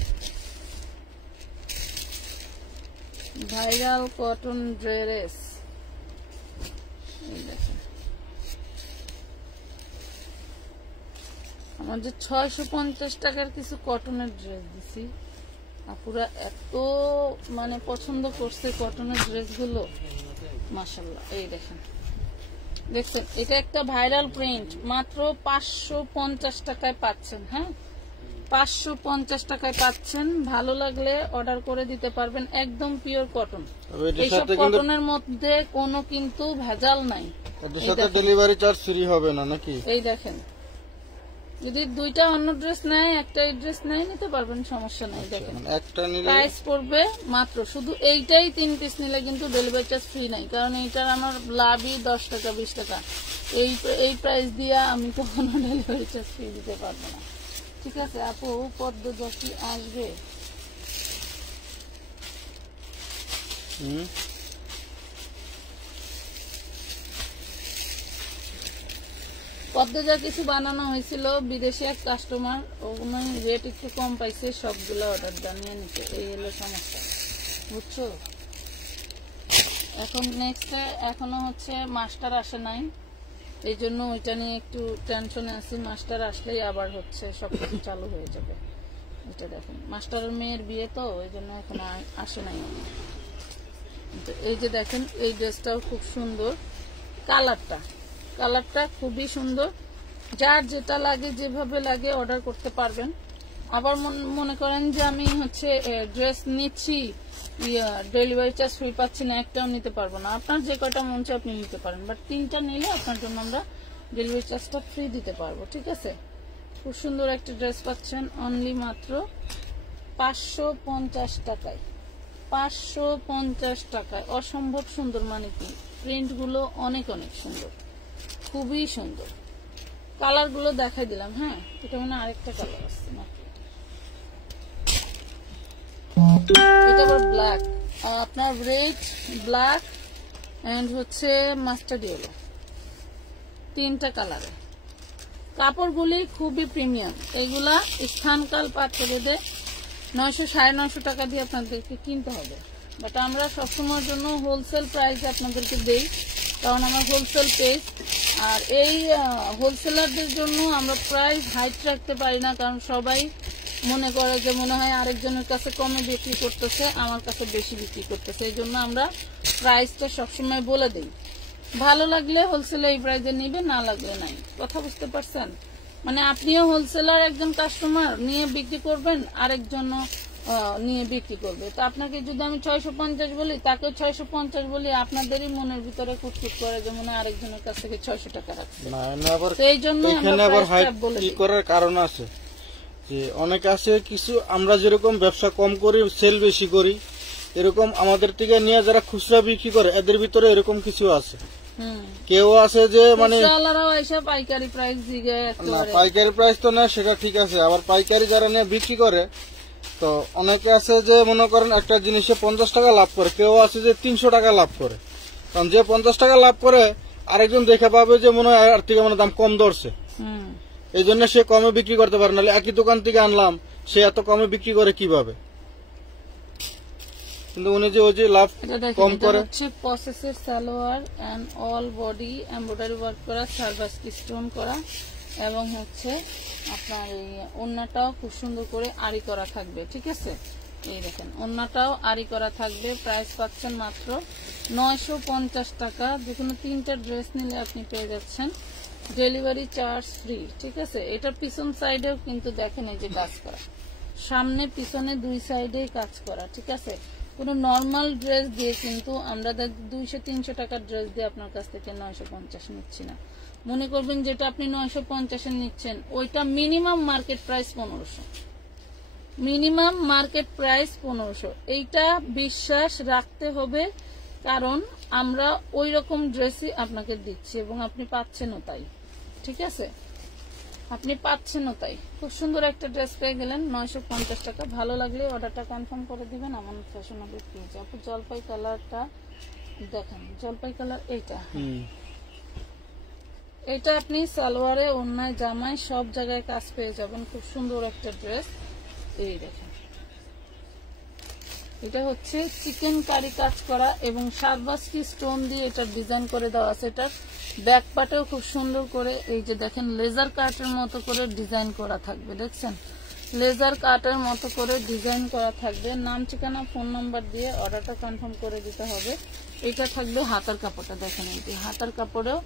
ভাইরাল কটন ড্রেস। এই দেখেন, আমার যে 650 টাকার কিছু কটনের ড্রেস দিছি, আপুরা এত মানে পছন্দ করছে কটনের ড্রেসগুলো, মাশাআল্লাহ। এই দেখেন, দেখছেন, এটা একটা ভাইরাল প্রিন্ট, মাত্র 550 টাকায় পাচ্ছেন। হ্যাঁ, 550 টাকায় পাচ্ছেন। ভালো লাগলে অর্ডার করে দিতে পারবেন, একদম পিওর কটন। এইসব কটনের মধ্যে কোনো কিন্তু ভেজাল নাই। এর সাথে ডেলিভারি চার্জ ফ্রি হবে না নাকি? এই দেখেন, যদি দুইটা অন্য ড্রেস নেয়, একটা এই ড্রেস নেয়, নিতে পারবেন, সমস্যা নাই। দেখেন, একটা নিলে প্রাইস পড়বে মাত্র, শুধু এইটাই 3 পিস নিলে কিন্তু ডেলিভারি চার্জ ফ্রি নাই, কারণ এইটার আমার লাভই 10 টাকা 20 টাকা। এই প্রাইস দিয়ে আমি কখনো ডেলিভারি চার্জ ফ্রি দিতে পারবো না। ঠিক আছে আপু, পদ্মজাতি আসবে? পদ্মজা কিছু বানানো হয়েছিল, বিদেশি এক কাস্টমার, ওগুলো রেট একটু কম পাইছে, সবগুলো অর্ডার জানিয়ে নিচ্ছে। এই হলো সমস্যা, বুঝছো? এখন নেক্সটে এখনো হচ্ছে মাস্টার আসে নাই, এই জন্য ওইটা নিয়ে একটু টেনশনে আছি। মাস্টার আসলেই আবার হচ্ছে সবকিছু চালু হয়ে যাবে। এটা দেখেন, মাস্টারের মেয়ের বিয়ে তো, এই জন্য এখন আসে নাই। এই যে দেখেন, এই ড্রেসটাও খুব সুন্দর, কালারটা খুবই সুন্দর। যার যেটা লাগে, যেভাবে লাগে অর্ডার করতে পারবেন। আবার মনে করেন যে আমি হচ্ছে ড্রেস নিচ্ছি, ডেলিভারি চার্জ ফ্রি পাচ্ছি না, একটাও নিতে পারবো না। আপনার যে কটা মন চায় আপনি নিতে পারেন, বাট 3টা নিলে আপনার জন্য আমরা ডেলিভারি চার্জটা ফ্রি দিতে পারবো। ঠিক আছে, খুব সুন্দর একটা ড্রেস পাচ্ছেন অনলি মাত্র 550 টাকায়। 550 টাকায়, অসম্ভব সুন্দর। মানে কি, প্রিন্ট গুলো অনেক অনেক সুন্দর, খুবই সুন্দর। কালার গুলো দেখাই দিলাম। হ্যাঁ, এটা মানে আরেকটা কালার আসছে না, এটা আবার ব্ল্যাক, আপনার রেড, ব্ল্যাক এন্ড হচ্ছে মাস্টার্ড ইয়েলো, 3টা কালারে। কাপড়গুলি খুবই প্রিমিয়াম, এগুলা স্থানকাল পাত্রভেদে 900 950 টাকা দিয়ে আপনাদেরকে কিনতে হবে, বাট আমরা সবসময়ের জন্য হোলসেল প্রাইসে আপনাদেরকে দেই, কারণ আমার হোলসেল পেজ। আর এই হোলসেলারদের জন্য আমরা প্রাইস হাইট রাখতে পারি না, কারণ সবাই মনে করে যে মনে হয় আরেকজনের কাছে কমে বিক্রি করতেছে, আমার কাছে বেশি বিক্রি করতেছে। এই জন্য আমরা প্রাইসটা সবসময় বলে দিই। ভালো লাগলে হোলসেলে এই প্রাইসে নিবে, না লাগলে নাই। কথা বুঝতে পারছেন? মানে আপনিও হোলসেলার একজন কাস্টমার নিয়ে বিক্রি করবেন, আরেকজন নিয়ে বিক্রি করবে। তো আপনাকে যদি আমি 650 বলি, তাকে 650 বলি, আপনাদেরই মনের ভিতরে কুটকুট করে যে মনে আরেকজনের কাছ থেকে 600 টাকা রাখছে। এই জন্য কি করার কারণ আছে যে অনেক আছে কিছু, আমরা যেরকম ব্যবসা কম করি, সেল বেশি করি, এরকম আমাদের থেকে নিয়ে যারা খুচরা বিক্রি করে, এদের ভিতরে এরকম কিছু আছে। কেউ আছে যে মানে পাইকারি প্রাইস, পাইকারি প্রাইস তো না, সেটা ঠিক আছে। আবার পাইকারি যারা নিয়ে বিক্রি করে, তো অনেকে আছে যে মনে করেন একটা জিনিসে 50 টাকা লাভ করে, কেউ আছে যে 300 টাকা লাভ করে। কারণ যে 50 টাকা লাভ করে, আরেকজন দেখে পাবে যে মনে হয় আর থেকে মানে দাম কম ধরছে, এই জন্য সে কমে বিক্রি করতে পারে। নাহলে একই দোকান থেকে আনলাম, সে এত কমে বিক্রি করে কিভাবে? কিন্তু উনি যে ওই যে লাভ কম করে। প্রসেসের salwar and all body embroidery work করা, সার্ভাস স্টোন করা, এবং হচ্ছে আপনার এই ওড়নাটাও খুব সুন্দর করে আরি করা থাকবে। ঠিক আছে, এই দেখেন, ওড়নাটাও আরি করা থাকবে। প্রাইস পাচ্ছেন মাত্র 950 টাকা। যে কোনো 3টা ড্রেস নিলে আপনি পেয়ে যাচ্ছেন ডেলিভারি চার্জ ফ্রি। ঠিক আছে, এটার পিছন সাইডেও কিন্তু দেখেন এই যে কাজ করা, সামনে পিছনে 2 সাইডেই কাজ করা। ঠিক আছে, কোনো নর্মাল ড্রেস দিয়ে কিন্তু আমরা 200-300 টাকার ড্রেস দিয়ে আপনার কাছ থেকে 950 নিচ্ছি না। মনে করবেন যেটা আপনি 950 নিচ্ছেন, ওইটা minimum market price 1500, minimum market price 1500। এইটা বিশ্বাস রাখতে হবে, কারণ আমরা ওই রকম ড্রেসই আপনাকে দিচ্ছি এবং আপনি পাচ্ছেনও তাই। ঠিক আছে, আপনি পাচ্ছেনও তাই। খুব সুন্দর একটা ড্রেস পেয়ে গেলেন 950 টাকা। ভালো লাগলে অর্ডারটা কনফার্ম করে দিবেন আমার ফ্যাশনেবল পেজে। আপু জলপাই কালারটা দেখেন, জলপাই কালার এইটা, এটা আপনি সালোয়ারে, ওড়নায়, জামায় সব জায়গায় কাজ পেয়ে যাবেন। খুব সুন্দর একটা ড্রেস। এই দেখেন, এটা হচ্ছে চিকেন কারি কাজ করা এবং সাতবাস্কি স্টোন দিয়ে এটা ডিজাইন করে দেওয়া আছে। এটার ব্যাক পার্টেও খুব সুন্দর করে এই যে দেখেন লেজার কাটের মতো করে ডিজাইন করা থাকবে। দেখছেন, লেজার কাটের মতো করে ডিজাইন করা থাকবে। নাম, ঠিকানা, ফোন নাম্বার দিয়ে অর্ডারটা কনফার্ম করে দিতে হবে। এটা থাকবে হাতার কাপড়টা, দেখেন এই যে হাতার কাপড়েও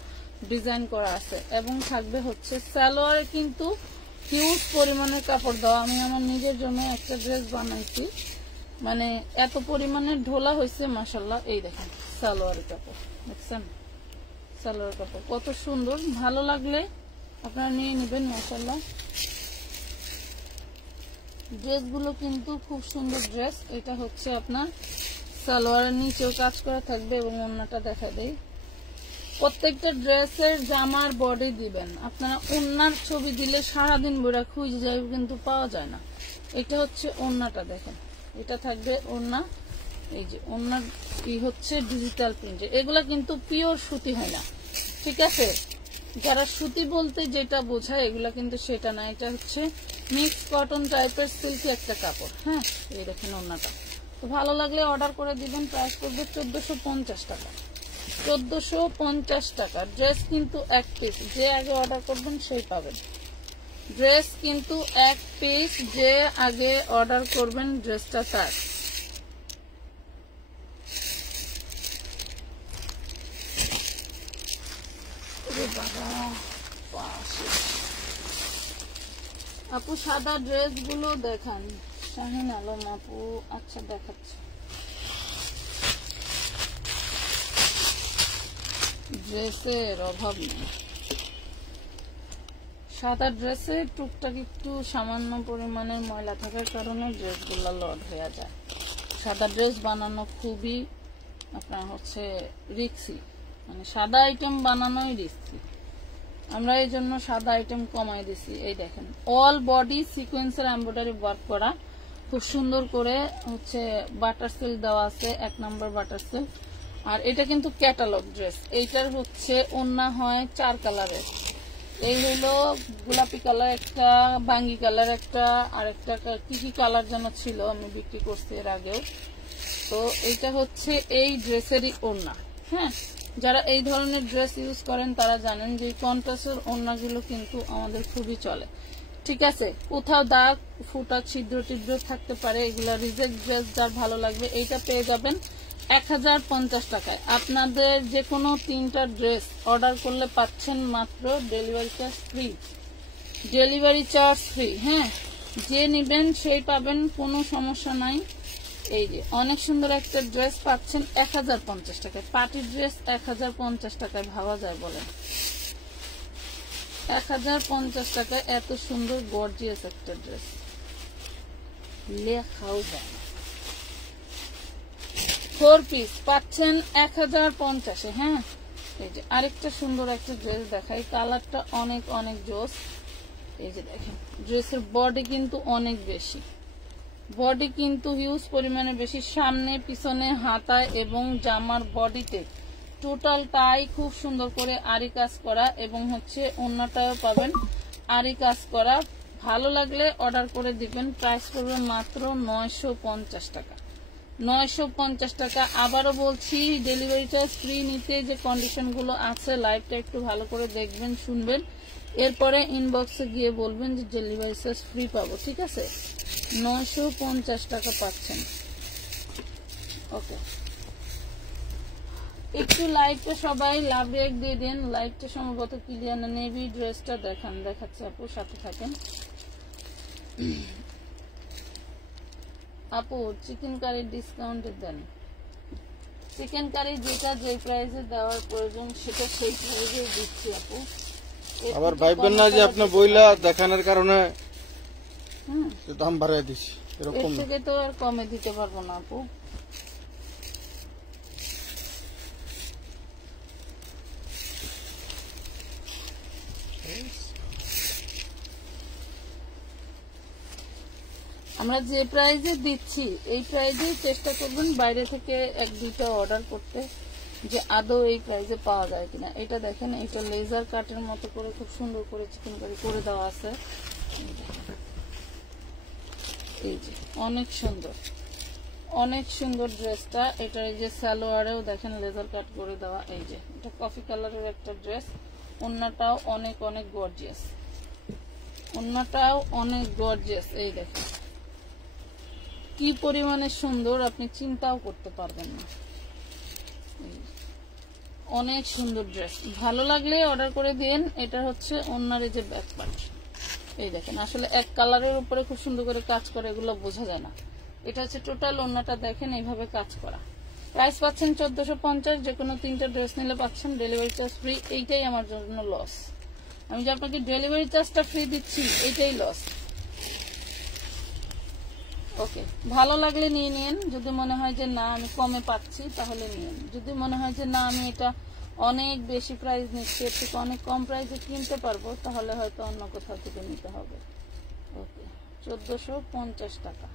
ডিজাইন করা আছে এবং থাকবে হচ্ছে সালোয়ারে কিন্তু হিউজ পরিমাণের কাপড় দেওয়া। আমি আমার নিজের জন্য একটা ড্রেস বানাইছি, মানে এত পরিমাণে ঢোলা হয়েছে মাশাআল্লাহ। এই দেখেন সালোয়ারের কাপড়, দেখছেন সালোয়ার কাপড় কত সুন্দর। ভালো লাগলে আপনারা নিয়ে নেবেন মাশাআল্লাহ। ড্রেসগুলো কিন্তু খুব সুন্দর ড্রেস। এটা হচ্ছে আপনার সালোয়ারের নিচেও কাজ করা থাকবে এবং ওড়নাটা দেখা দেয়। প্রত্যেকটা ড্রেসের জামার বডি দিবেন আপনারা। ওড়নার ছবি দিলে সারাদিন বইরা খুঁজে যায় কিন্তু পাওয়া যায় না। এটা হচ্ছে ওড়নাটা, দেখেন এটা থাকবে ওড়না। এই যে ওড়নার কি হচ্ছে ডিজিটাল প্রিন্ট। এগুলা কিন্তু পিওর সুতি হয় না, ঠিক আছে? যারা সুতি বলতে যেটা বোঝায় এগুলা কিন্তু সেটা না। এটা হচ্ছে মিক্স কটন টাইপের সিল্কি একটা কাপড়। হ্যাঁ, এই দেখেন ওড়নাটা। তো ভালো লাগলে অর্ডার করে দিবেন। প্রাইস করবে 1450 টাকা। 1450 টাকা। ড্রেস কিন্তু এক পিস, যে আগে অর্ডার করবেন সেই পাবেন। ড্রেস কিন্তু এক পিস, যে আগে অর্ডার করবেন ড্রেসটা তার। আপু সাদা ড্রেস গুলো দেখান। শাহিন আলম আপু, আচ্ছা দেখাচ্ছে। ড্রেসের অভাব নেই, সাদা ড্রেসে টুকটাক একটু সামান্য পরিমাণের ময়লা থাকার কারণে ড্রেসগুলো লড হয়ে যায়। সাদা ড্রেস বানানো খুবই আপনার হচ্ছে রিস্কি, মানে সাদা আইটেম বানানোই রিস্কি। আমরা এই জন্য সাদা আইটেম কমাই দিছি। এই দেখেন অল বডি সিকোয়েন্সের এমব্রয়ডারি ওয়ার্ক করা, খুব সুন্দর করে হচ্ছে বাটার সিল্ক দেওয়া আছে, 1 নম্বর বাটার সিল্ক। আর এটা কিন্তু ক্যাটালগ ড্রেস। এইটার হচ্ছে ওড়না হয় 4 কালারের। এই হলো গোলাপি কালার একটা, বাঙ্গি কালার একটা, আর একটা কি কি কালার যেন ছিল, আমি বিক্রি করছি এর আগেও। তো এইটা হচ্ছে এই ড্রেসেরই ওড়না। হ্যাঁ, যারা এই ধরনের ড্রেস ইউজ করেন তারা জানেন যে কন্ট্রাস্টের ওড়নাগুলো কিন্তু আমাদের খুবই চলে, ঠিক আছে? কোথাও দাগ, ফুটা, ছিদ্র টিদ্র থাকতে পারে, এগুলা রিজেক্ট ড্রেস যার ভালো লাগবে এইটা পেয়ে যাবেন 1050 টাকায়। আপনাদের যে কোনো 3টা ড্রেস অর্ডার করলে পাচ্ছেন মাত্র delivery charge free. Delivery charge free, হ্যাঁ, যে নেবেন সেই পাবেন, কোনো সমস্যা নাই। এই যে অনেক সুন্দর একটা ড্রেস পাচ্ছেন 1050 টাকায়। পার্টি ড্রেস 1050 টাকায় ভাবা যায় বলেন? 1050 টাকায় এত সুন্দর গর্জিয়াস একটা ড্রেস লেখাও যায় না। 4 পিস পাচ্ছেন 1050-এ। হ্যাঁ, এই যে আরেকটা সুন্দর একটা ড্রেস দেখাই, কালারটা অনেক অনেক জোস। এই যে দেখেন ড্রেসের বডি কিন্তু অনেক বেশি, বডি কিন্তু হিউজ পরিমাণে বেশি, সামনে পিছনে হাতায় এবং জামার বডিতে টোটালটাই খুব সুন্দর করে আরি কাজ করা এবং হচ্ছে ওড়নাটাও পাবেন আরি কাজ করা। ভালো লাগলে অর্ডার করে দিবেন। প্রাইস করবে মাত্র 950 টাকা। 950 টাকা। আবারও বলছি ডেলিভারি চার্জ ফ্রি নিতে যে কন্ডিশনগুলো আছে, লাইভটা একটু ভালো করে দেখবেন, শুনবেন, এরপরে ইনবক্সে গিয়ে বলবেন যে ডেলিভারি চার্জ ফ্রি পাবো, ঠিক আছে? 950 টাকা পাচ্ছেন। ওকে, একটু লাইভটা সবাই লাভ রেক দিয়ে দেন। লাইভটা সম্ভবত ক্লিয়ার না। নেভি ড্রেসটা দেখাচ্ছে আপু, সাথে থাকেন। আপু চিকেন কারি ডিসকাউন্টে দেন। চিকেন কারি যেটা যে প্রাইসে দেওয়ার প্রয়োজন সেটা সেই প্রাইসে দিচ্ছি আপু। আবার ভাইবেন না যে আপনি বইলা দেখানোর কারণে দাম বাড়ায় দিছি, এরকম থেকে তো আর কমে দিতে পারবো না আপু। আমরা যে প্রাইজে দিচ্ছি এই প্রাইজে চেষ্টা করবেন বাইরে থেকে 1-2টা অর্ডার করতে, যে আদৌ এই প্রাইসে পাওয়া যায় কিনা। এটা দেখেন, এটা লেজার কাটের মতো করে খুব সুন্দর করে চিকেন কারি করে দেওয়া আছে। এই যে অনেক সুন্দর, অনেক সুন্দর ড্রেসটা। এটা এই যে সালোয়ারেও দেখেন লেজার কাট করে দেওয়া। এই যে এটা কফি কালারের একটা ড্রেস, ওন্নাটাও অনেক অনেক গর্জিয়াস, ওন্নাটাও অনেক গর্জিয়াস। এই দেখেন কি পরিমাণে সুন্দর, আপনি চিন্তাও করতে পারবেন না। অনেক সুন্দর ড্রেস, ভালো লাগলে অর্ডার করে দিন। এটা হচ্ছে ওন্নার এই যে ব্যাক পার্ট। এই দেখেন আসলে এক কালারের উপরে খুব সুন্দর করে কাজ করে, এগুলো বোঝা যায় না। এটা হচ্ছে টোটাল ওন্নাটা, দেখেন এইভাবে কাজ করা। প্রাইস পাচ্ছেন 1450, যে কোনো 3টা ড্রেস নিলে পাচ্ছেন ডেলিভারি চার্জ ফ্রি। এইটাই আমার জন্য লস, আমি যে আপনাকে ডেলিভারি চার্জটা ফ্রি দিচ্ছি এইটাই লস। ওকে, ভালো লাগলে নিয়ে নিন। যদি মনে হয় যে না আমি কমে পাচ্ছি তাহলে নিন। যদি মনে হয় যে না আমি এটা অনেক বেশি প্রাইস নিচ্ছি, এর থেকে অনেক কম প্রাইসে কিনতে পারবো, তাহলে হয়তো অন্য কোথাও থেকে নিতে হবে। ওকে, 1450 টাকা।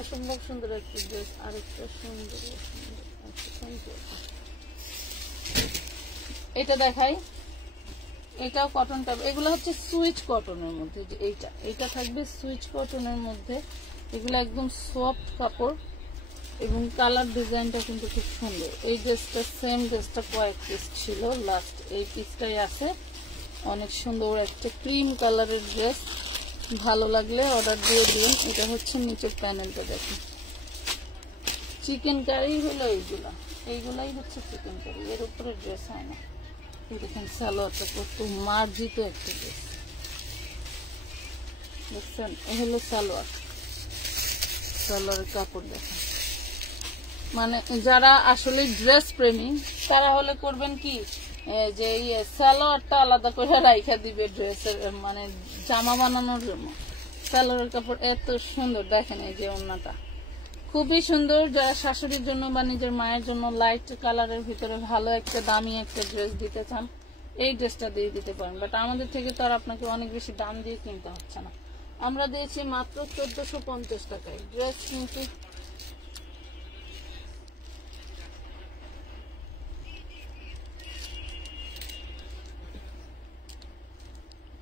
অসম্ভব সুন্দর একটি ড্রেস, আরেকটা সুন্দর। এটা দেখাই, এটাও কটন টাইপ। এগুলো হচ্ছে সুইচ কটনের মধ্যে, যে এইটা থাকবে সুইচ কটনের মধ্যে। এগুলো একদম সফট কাপড় এবং কালার ডিজাইনটা কিন্তু খুব সুন্দর। এই ড্রেসটা সেম ড্রেসটা কয়েক পিস ছিল, লাস্ট এই পিসটাই আছে। অনেক সুন্দর একটা ক্রিম কালারের ড্রেস, ভালো লাগলে অর্ডার দিয়ে দিন। এটা হচ্ছে নিচের প্যানেলটা দেখুন, চিকেন কারি হলো এইগুলাই হচ্ছে চিকেন কারি, এর উপরে ড্রেস হয় না। দেখেন সালোয়ারটা কত মার্জিত একটা ড্রেস, দেখছেন? এ হলো সালোয়ার, সালোয়ারের কাপড় দেখেন। মানে যারা আসলে ড্রেস প্রেমী তারা হলে করবেন কি, যে সালোয়ারটা আলাদা করে রাইখা দিবে ড্রেসের, মানে জামা বানানোর জন্য। সালোয়ারের কাপড় এত সুন্দর, দেখেন এই যে ওন্নাটা খুবই সুন্দর। যারা শাশুড়ির জন্য বা নিজের মায়ের জন্য লাইট কালারের ভিতরে ভালো একটা দামি একটা ড্রেস দিতে চান, এই ড্রেসটা দিয়ে দিতে পারেন। বাট আমাদের থেকে তো আর আপনাকে অনেক বেশি দাম দিয়ে কিনতে হচ্ছে না, আমরা দিয়েছি মাত্র 1450 টাকায় ড্রেস। কিন্তু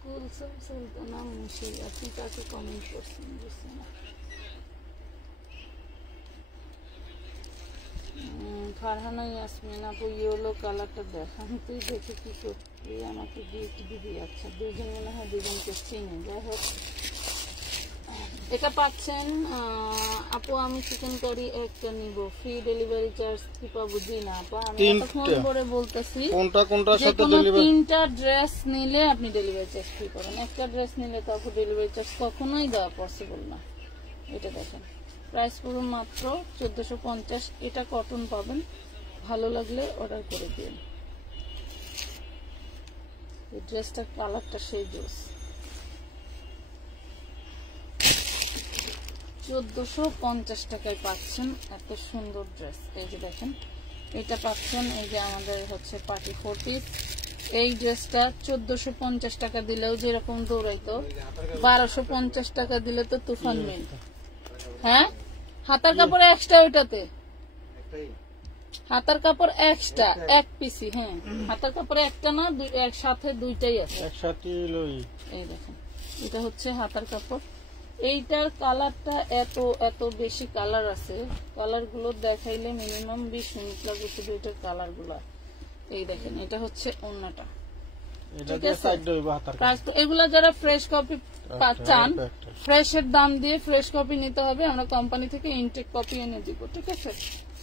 কুলসুম সুলতানা মুন্সি, আপনি কাকে কমেন্ট করছেন বুঝছি না। ফারহানা ইয়াসমিন আপু, ইয়েলো কালারটা দেখান তুই, দেখে কি করবি, আমাকে গিফট দিবি। আচ্ছা, দুজন মনে হয় দুজনকে চিনি। যাই হোক, এটা পাচ্ছেন আপু। আমি চিকেন কারি একটা নিব, ফ্রি ডেলিভারি চার্জ কি পাবো? জি না আপু, আমি ফোন করে বলতেছি যে কোনো 3টা ড্রেস নিলে আপনি ডেলিভারি চার্জ ফ্রি পাবেন। একটা ড্রেস নিলে তো আপু ডেলিভারি চার্জ কখনোই দেওয়া পসিবল না। এটা দেখেন, প্রাইস পুরো মাত্র 1450। এটা কটন পাবেন, ভালো লাগলে অর্ডার করে দিন। এই ড্রেসটার কালারটা সেই জোস। 1450 টাকায় পাচ্ছেন এত সুন্দর ড্রেস। এই যে দেখেন, এটা পাচ্ছেন এই যে আমাদের হচ্ছে পার্টি 4 পিস। এই ড্রেসটা 1450 টাকা দিলেও যেরকম দৌড়াইতো, 1250 টাকা দিলে তো তুফান মিল। হ্যাঁ, হাতার কাপড় এক্সট্রা, ওইটাতে হাতার কাপড় এক্সট্রা, এক পিসি। হ্যাঁ, হাতার কাপড় একটা না, একসাথে দুইটাই আছে একসাথে। এই দেখেন, এটা হচ্ছে হাতার কাপড়। এইটার কালারটা এত এত বেশি কালার আছে, কালার গুলো দেখাইলে মিনিমাম 20 মিনিট লাগবে শুধু এটার কালার গুলো। এই দেখেন, এটা হচ্ছে ওন্নাটা। এগুলা যারা ফ্রেশ কপি চান, ফ্রেশের দাম দিয়ে ফ্রেশ কপি নিতে হবে, আমরা কোম্পানি থেকে ইনটেক কপি এনে দিব, ঠিক আছে?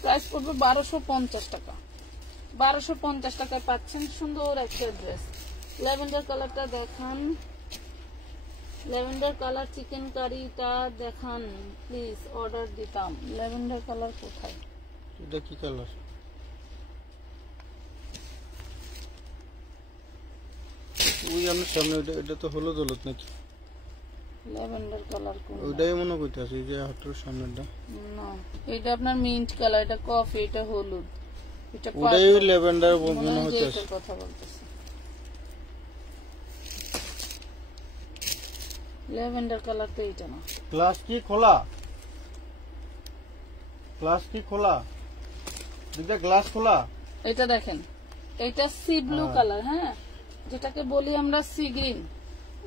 প্রাইস পড়বে 1250 টাকা। 1250 টাকায় পাচ্ছেন সুন্দর একটা ড্রেস। ল্যাভেন্ডার কালারটা দেখান, ল্যাভেন্ডার কালার চিকেন কারিটা দেখান প্লিজ, অর্ডার দিতাম। ল্যাভেন্ডার কালার কোথায়? এটা কি কালার? ওই আমার সামনে, এটা তো হলুদ হলুদ নাকি? ল্যাভেন্ডার কালার কোন? ওইটাই মনে করতেছি, যে হাতের সামনেটা না, এটা আপনার মিন্ট কালার, এটা কফি, এটা হলুদ, এটা ওইটাই ল্যাভেন্ডার মনে হচ্ছে। এটার কথা বলতেছি, ল্যাভেন্ডার কালার তো এটা না। গ্লাস কি খোলা? গ্লাস কি খোলা? দিদা গ্লাস খোলা? এটা দেখেন, এটা সি ব্লু কালার, হ্যাঁ, যেটাকে বলি আমরা সি গ্রিন,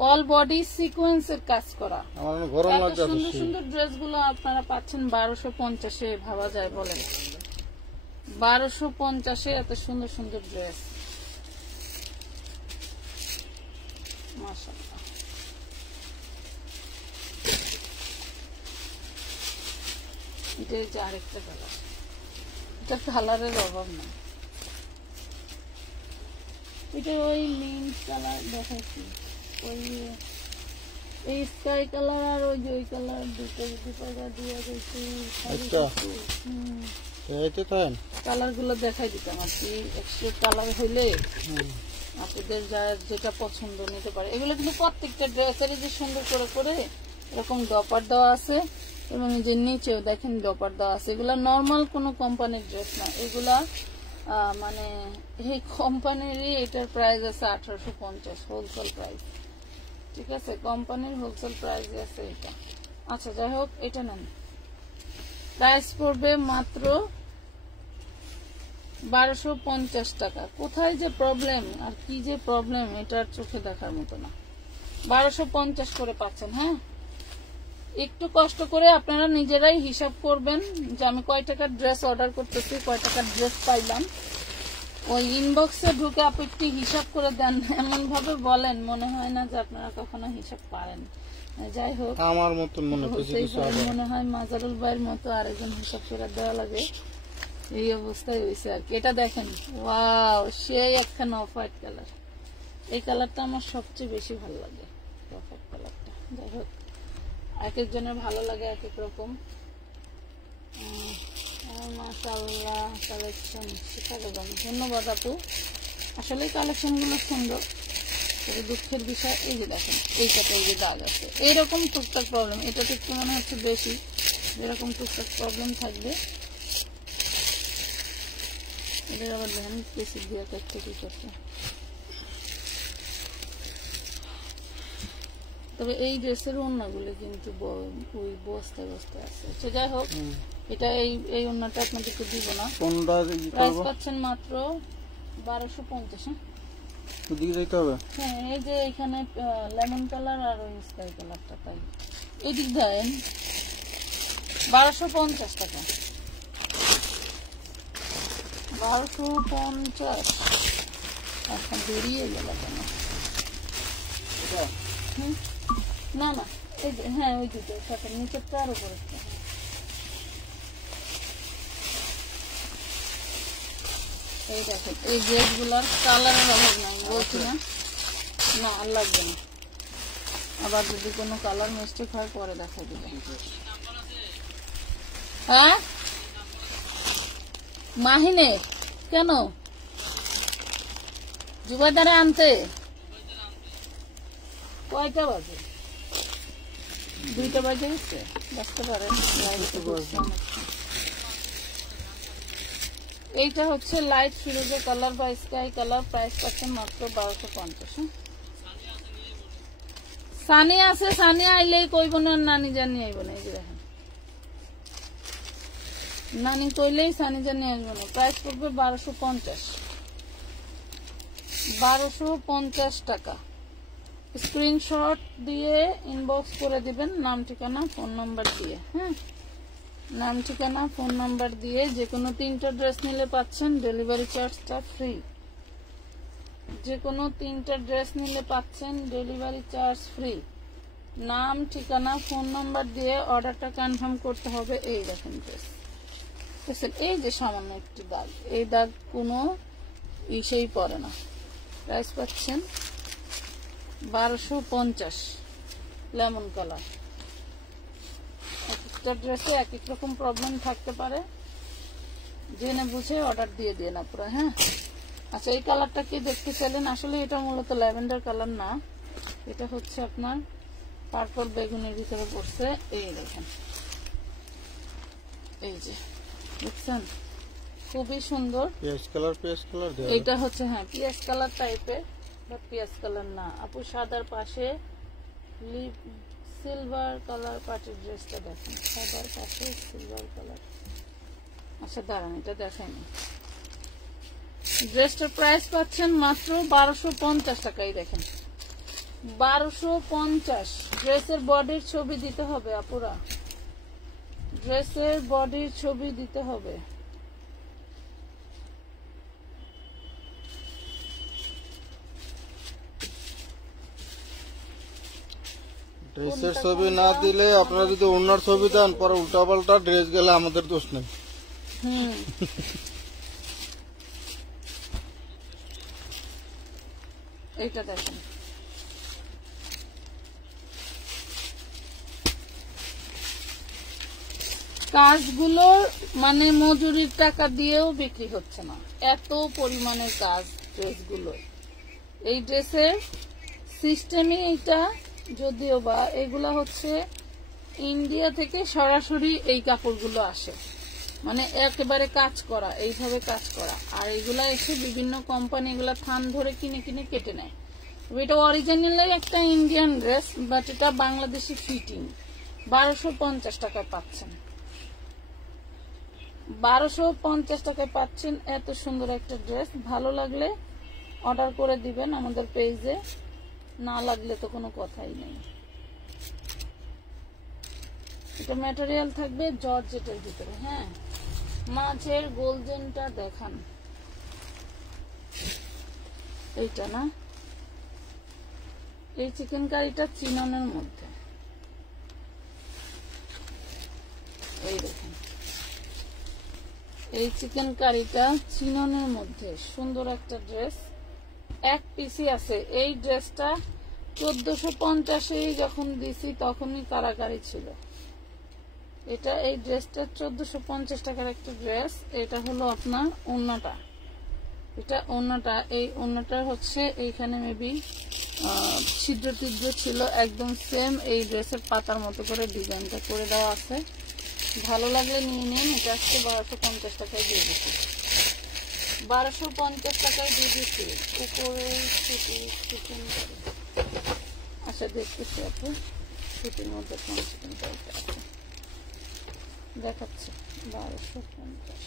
অল বডি সিকোয়েন্সের কাজ করা। আমার অনেক গরম এত লাগছে। সুন্দর সুন্দর ড্রেস গুলো আপনারা পাচ্ছেন 1250-এ, ভাবা যায় বলেন? 1250-এ এত সুন্দর সুন্দর ড্রেস, মাশাআল্লাহ। এটা হচ্ছে আরেকটা কালার, এটা কালারের অভাব না। এটা ওই মিন্ট কালার দেখাচ্ছি, ওই এই স্কাই কালার আর ওই যে ওই কালার দুটো টাকা দিয়ে দিচ্ছি। আচ্ছা। এইটা তাই কালার গুলো দেখাই দিতাম আর কি, এক্সট্রা কালার হইলে আপনাদের যেটা পছন্দ নিতে পারে। এগুলো কিন্তু প্রত্যেকটা ড্রেসেরই যে সুন্দর করে করে এরকম ডপার দেওয়া আছে, এবং যে নিচেও দেখেন ডপার দেওয়া আছে। এগুলা নর্মাল কোনো কোম্পানির ড্রেস না, এগুলা মানে এই কোম্পানিরই। এটার প্রাইস আছে 1850 হোলসেল প্রাইস, ঠিক আছে? কোম্পানির হোলসেল প্রাইস আছে এটা। আচ্ছা, যাই হোক, এটা নেন, প্রাইস পড়বে মাত্র 1250 টাকা। কোথায় যে প্রবলেম আর কি যে প্রবলেম, এটার চোখে দেখার মতো না। 1250 করে পাচ্ছেন। হ্যাঁ, একটু কষ্ট করে আপনারা নিজেরাই হিসাব করবেন যে আমি কয় টাকার ড্রেস অর্ডার করতেছি, কয় টাকার ড্রেস পাইলাম। ওই ইনবক্সে ঢুকে আপনি একটু হিসাব করে দেন, এমন ভাবে বলেন মনে হয় না যে আপনারা কখনো হিসাব পারেন। যাই হোক, আমার মতন মনে হচ্ছে কিছু আবার। মনে হয় মাজারুল ভাইয়ের মতো আরেকজন হিসাব করে দেওয়া লাগে, এই অবস্থায় হয়েছে আর কি। এটা দেখেন, ওয়াও, সেই একখানা অফ হোয়াইট কালার। এই কালারটা আমার সবচেয়ে বেশি ভালো লাগে, অফ হোয়াইট কালারটা। যাই হোক, এক একজনের ভালো লাগে এক এক রকম। মাশাআল্লাহ, কালেকশন শিখাতে যাবে, ধন্যবাদ আপু। আসলে কালেকশন গুলো সুন্দর, তবে দুঃখের বিষয় এই যে দেখেন এইটাতে এই যে দাগ আছে, এইরকম টুকটাক প্রবলেম। এটা একটু মনে হচ্ছে বেশি, এরকম টুকটাক প্রবলেম থাকবে। এদের আবার দেখেন কেসি দিয়ে কাটতে কি করতে। তবে এই ড্রেসের ওড়নাগুলো কিন্তু ওই বস্তায় বস্তায় আছে। তো যাই হোক, এটা এই ওড়নাটা আপনাদেরকে দিব না। প্রাইস পাচ্ছেন মাত্র 1250। ওদিকে যাইতে হবে। হ্যাঁ, এই যে এখানে লেমন কালার আর ওই স্কাই কালারটা, তাই এই দিক দেন 1250 টাকা। 1250 এখন বেরিয়ে গেল কেন? না না, এই যে হ্যাঁ, ওই দুটো সাথে নিচেরটা আরো পড়েছে। এই দেখেন, এই ড্রেস গুলার কালারের অভাব নাই, বলছি না, না আর লাগবে না। আবার যদি কোনো কালার মিস্টেক হয় পরে দেখা দিবে। হ্যাঁ, মাহিনে কেন জুবাইদারে আনতে কয়টা বাজে? 2টা বাজে গেছে, দেখতে পারেন। এইটা হচ্ছে লাইট ফিরোজা কালার বা স্কাই কালার, প্রাইস পাচ্ছেন মাত্র 1250। সানি আছে, সানি আইলেই কইব না নানি জানি আইব না। এই যে দেখেন, নানি কইলেই সানি জানি আসব না। প্রাইস পড়বে 1250 টাকা। স্ক্রিনশট দিয়ে ইনবক্স করে দিবেন, নাম ঠিকানা ফোন নাম্বার দিয়ে। হ্যাঁ, নাম ঠিকানা ফোন নাম্বার দিয়ে যে কোনো 3টা ড্রেস নিলে পাচ্ছেন ডেলিভারি চার্জটা ফ্রি। যে কোনো 3টা ড্রেস নিলে পাচ্ছেন ডেলিভারি চার্জ ফ্রি। নাম ঠিকানা ফোন নাম্বার দিয়ে অর্ডারটা কনফার্ম করতে হবে। এই দেখেন ড্রেস, এই যে সামান্য একটি দাগ, এই দাগ কোনো ইসেই পড়ে না। প্রাইস পাচ্ছেন 1250, লেমন কালার। একটা ড্রেসে এক এক রকম প্রবলেম থাকতে পারে, জেনে বুঝে অর্ডার দিয়ে দিয়ে না পুরো। হ্যাঁ, আচ্ছা, এই কালারটা কি দেখতে চাইলেন? আসলে এটা মূলত ল্যাভেন্ডার কালার না, এটা হচ্ছে আপনার পার্পল বেগুনের ভিতরে পড়ছে। এই দেখেন, এই যে দেখছেন, খুবই সুন্দর। পেঁয়াজ কালার এটা হচ্ছে হ্যাঁ পিয়াজ কালার টাইপের, বাট পিয়াজ কালার না। আপু সাদার পাশে সিলভার কালার পার্টির ড্রেসটা দেখেন, সাদার পাশে সিলভার কালার, আচ্ছা দাঁড়ান, এটা দেখাইনি। ড্রেসটার প্রাইস পাচ্ছেন মাত্র 1250 টাকাই। দেখেন 1250। ড্রেসের বডির ছবি দিতে হবে আপুরা, ড্রেসের বডির ছবি দিতে হবে। ড্রেসের ছবি না দিলে আপনারা যদি ওনার ছবি দেন পরে উল্টাপাল্টা ড্রেস গেলে আমাদের দোষ নেই। এইটা দেখেন, কাজগুলোর মানে মজুরির টাকা দিয়েও বিক্রি হচ্ছে না, এত পরিমাণে কাজ ড্রেসগুলো। এই ড্রেসের সিস্টেমই এটা, যদিও বা এগুলা হচ্ছে ইন্ডিয়া থেকে সরাসরি এই কাপড়গুলো আসে, মানে একেবারে কাজ করা, এইভাবে কাজ করা। আর এগুলা এসে বিভিন্ন কোম্পানি এগুলা থান ধরে কিনে কিনে কেটে নেয়। এটা অরিজিনালি একটা ইন্ডিয়ান ড্রেস, বাট এটা বাংলাদেশি ফিটিং। 1250 টাকায় পাচ্ছেন, 1250 টাকায় পাচ্ছেন এত সুন্দর একটা ড্রেস। ভালো লাগলে অর্ডার করে দিবেন আমাদের পেজে, না লাগলে তো কোনো কথাই নেই। এটা ম্যাটেরিয়াল থাকবে জর্জেটের ভিতরে। হ্যাঁ, মাঝের গোল্ডেনটা দেখান, এইটা না, এই চিকেন কারিটা চিননের মধ্যে, এই দেখেন এই চিকেন কারিটা চিননের মধ্যে সুন্দর একটা ড্রেস, এক পিসি আছে। এই ড্রেসটা 1450 যখন দিছি তখনই কারাকারি ছিল। এটা এই ড্রেসটা 1450 টাকার একটা ড্রেস। এটা হলো আপনার ওড়নাটা, এটা ওড়নাটা। এই ওড়নাটা হচ্ছে এইখানে মেবি ছিদ্র টিদ্র ছিল, একদম সেম এই ড্রেসের পাতার মতো করে ডিজাইনটা করে দেওয়া আছে। ভালো লাগলে নিয়ে নিন। এটা আজকে 1250 টাকায় দিয়ে দিচ্ছি, 1250 টাকায় দিয়ে দিচ্ছি। উপরে চিকেন কারি, আচ্ছা দেখতেছি আপু সুতির মধ্যে কোন চিকেন কারিটা আছে, দেখাচ্ছে 1250।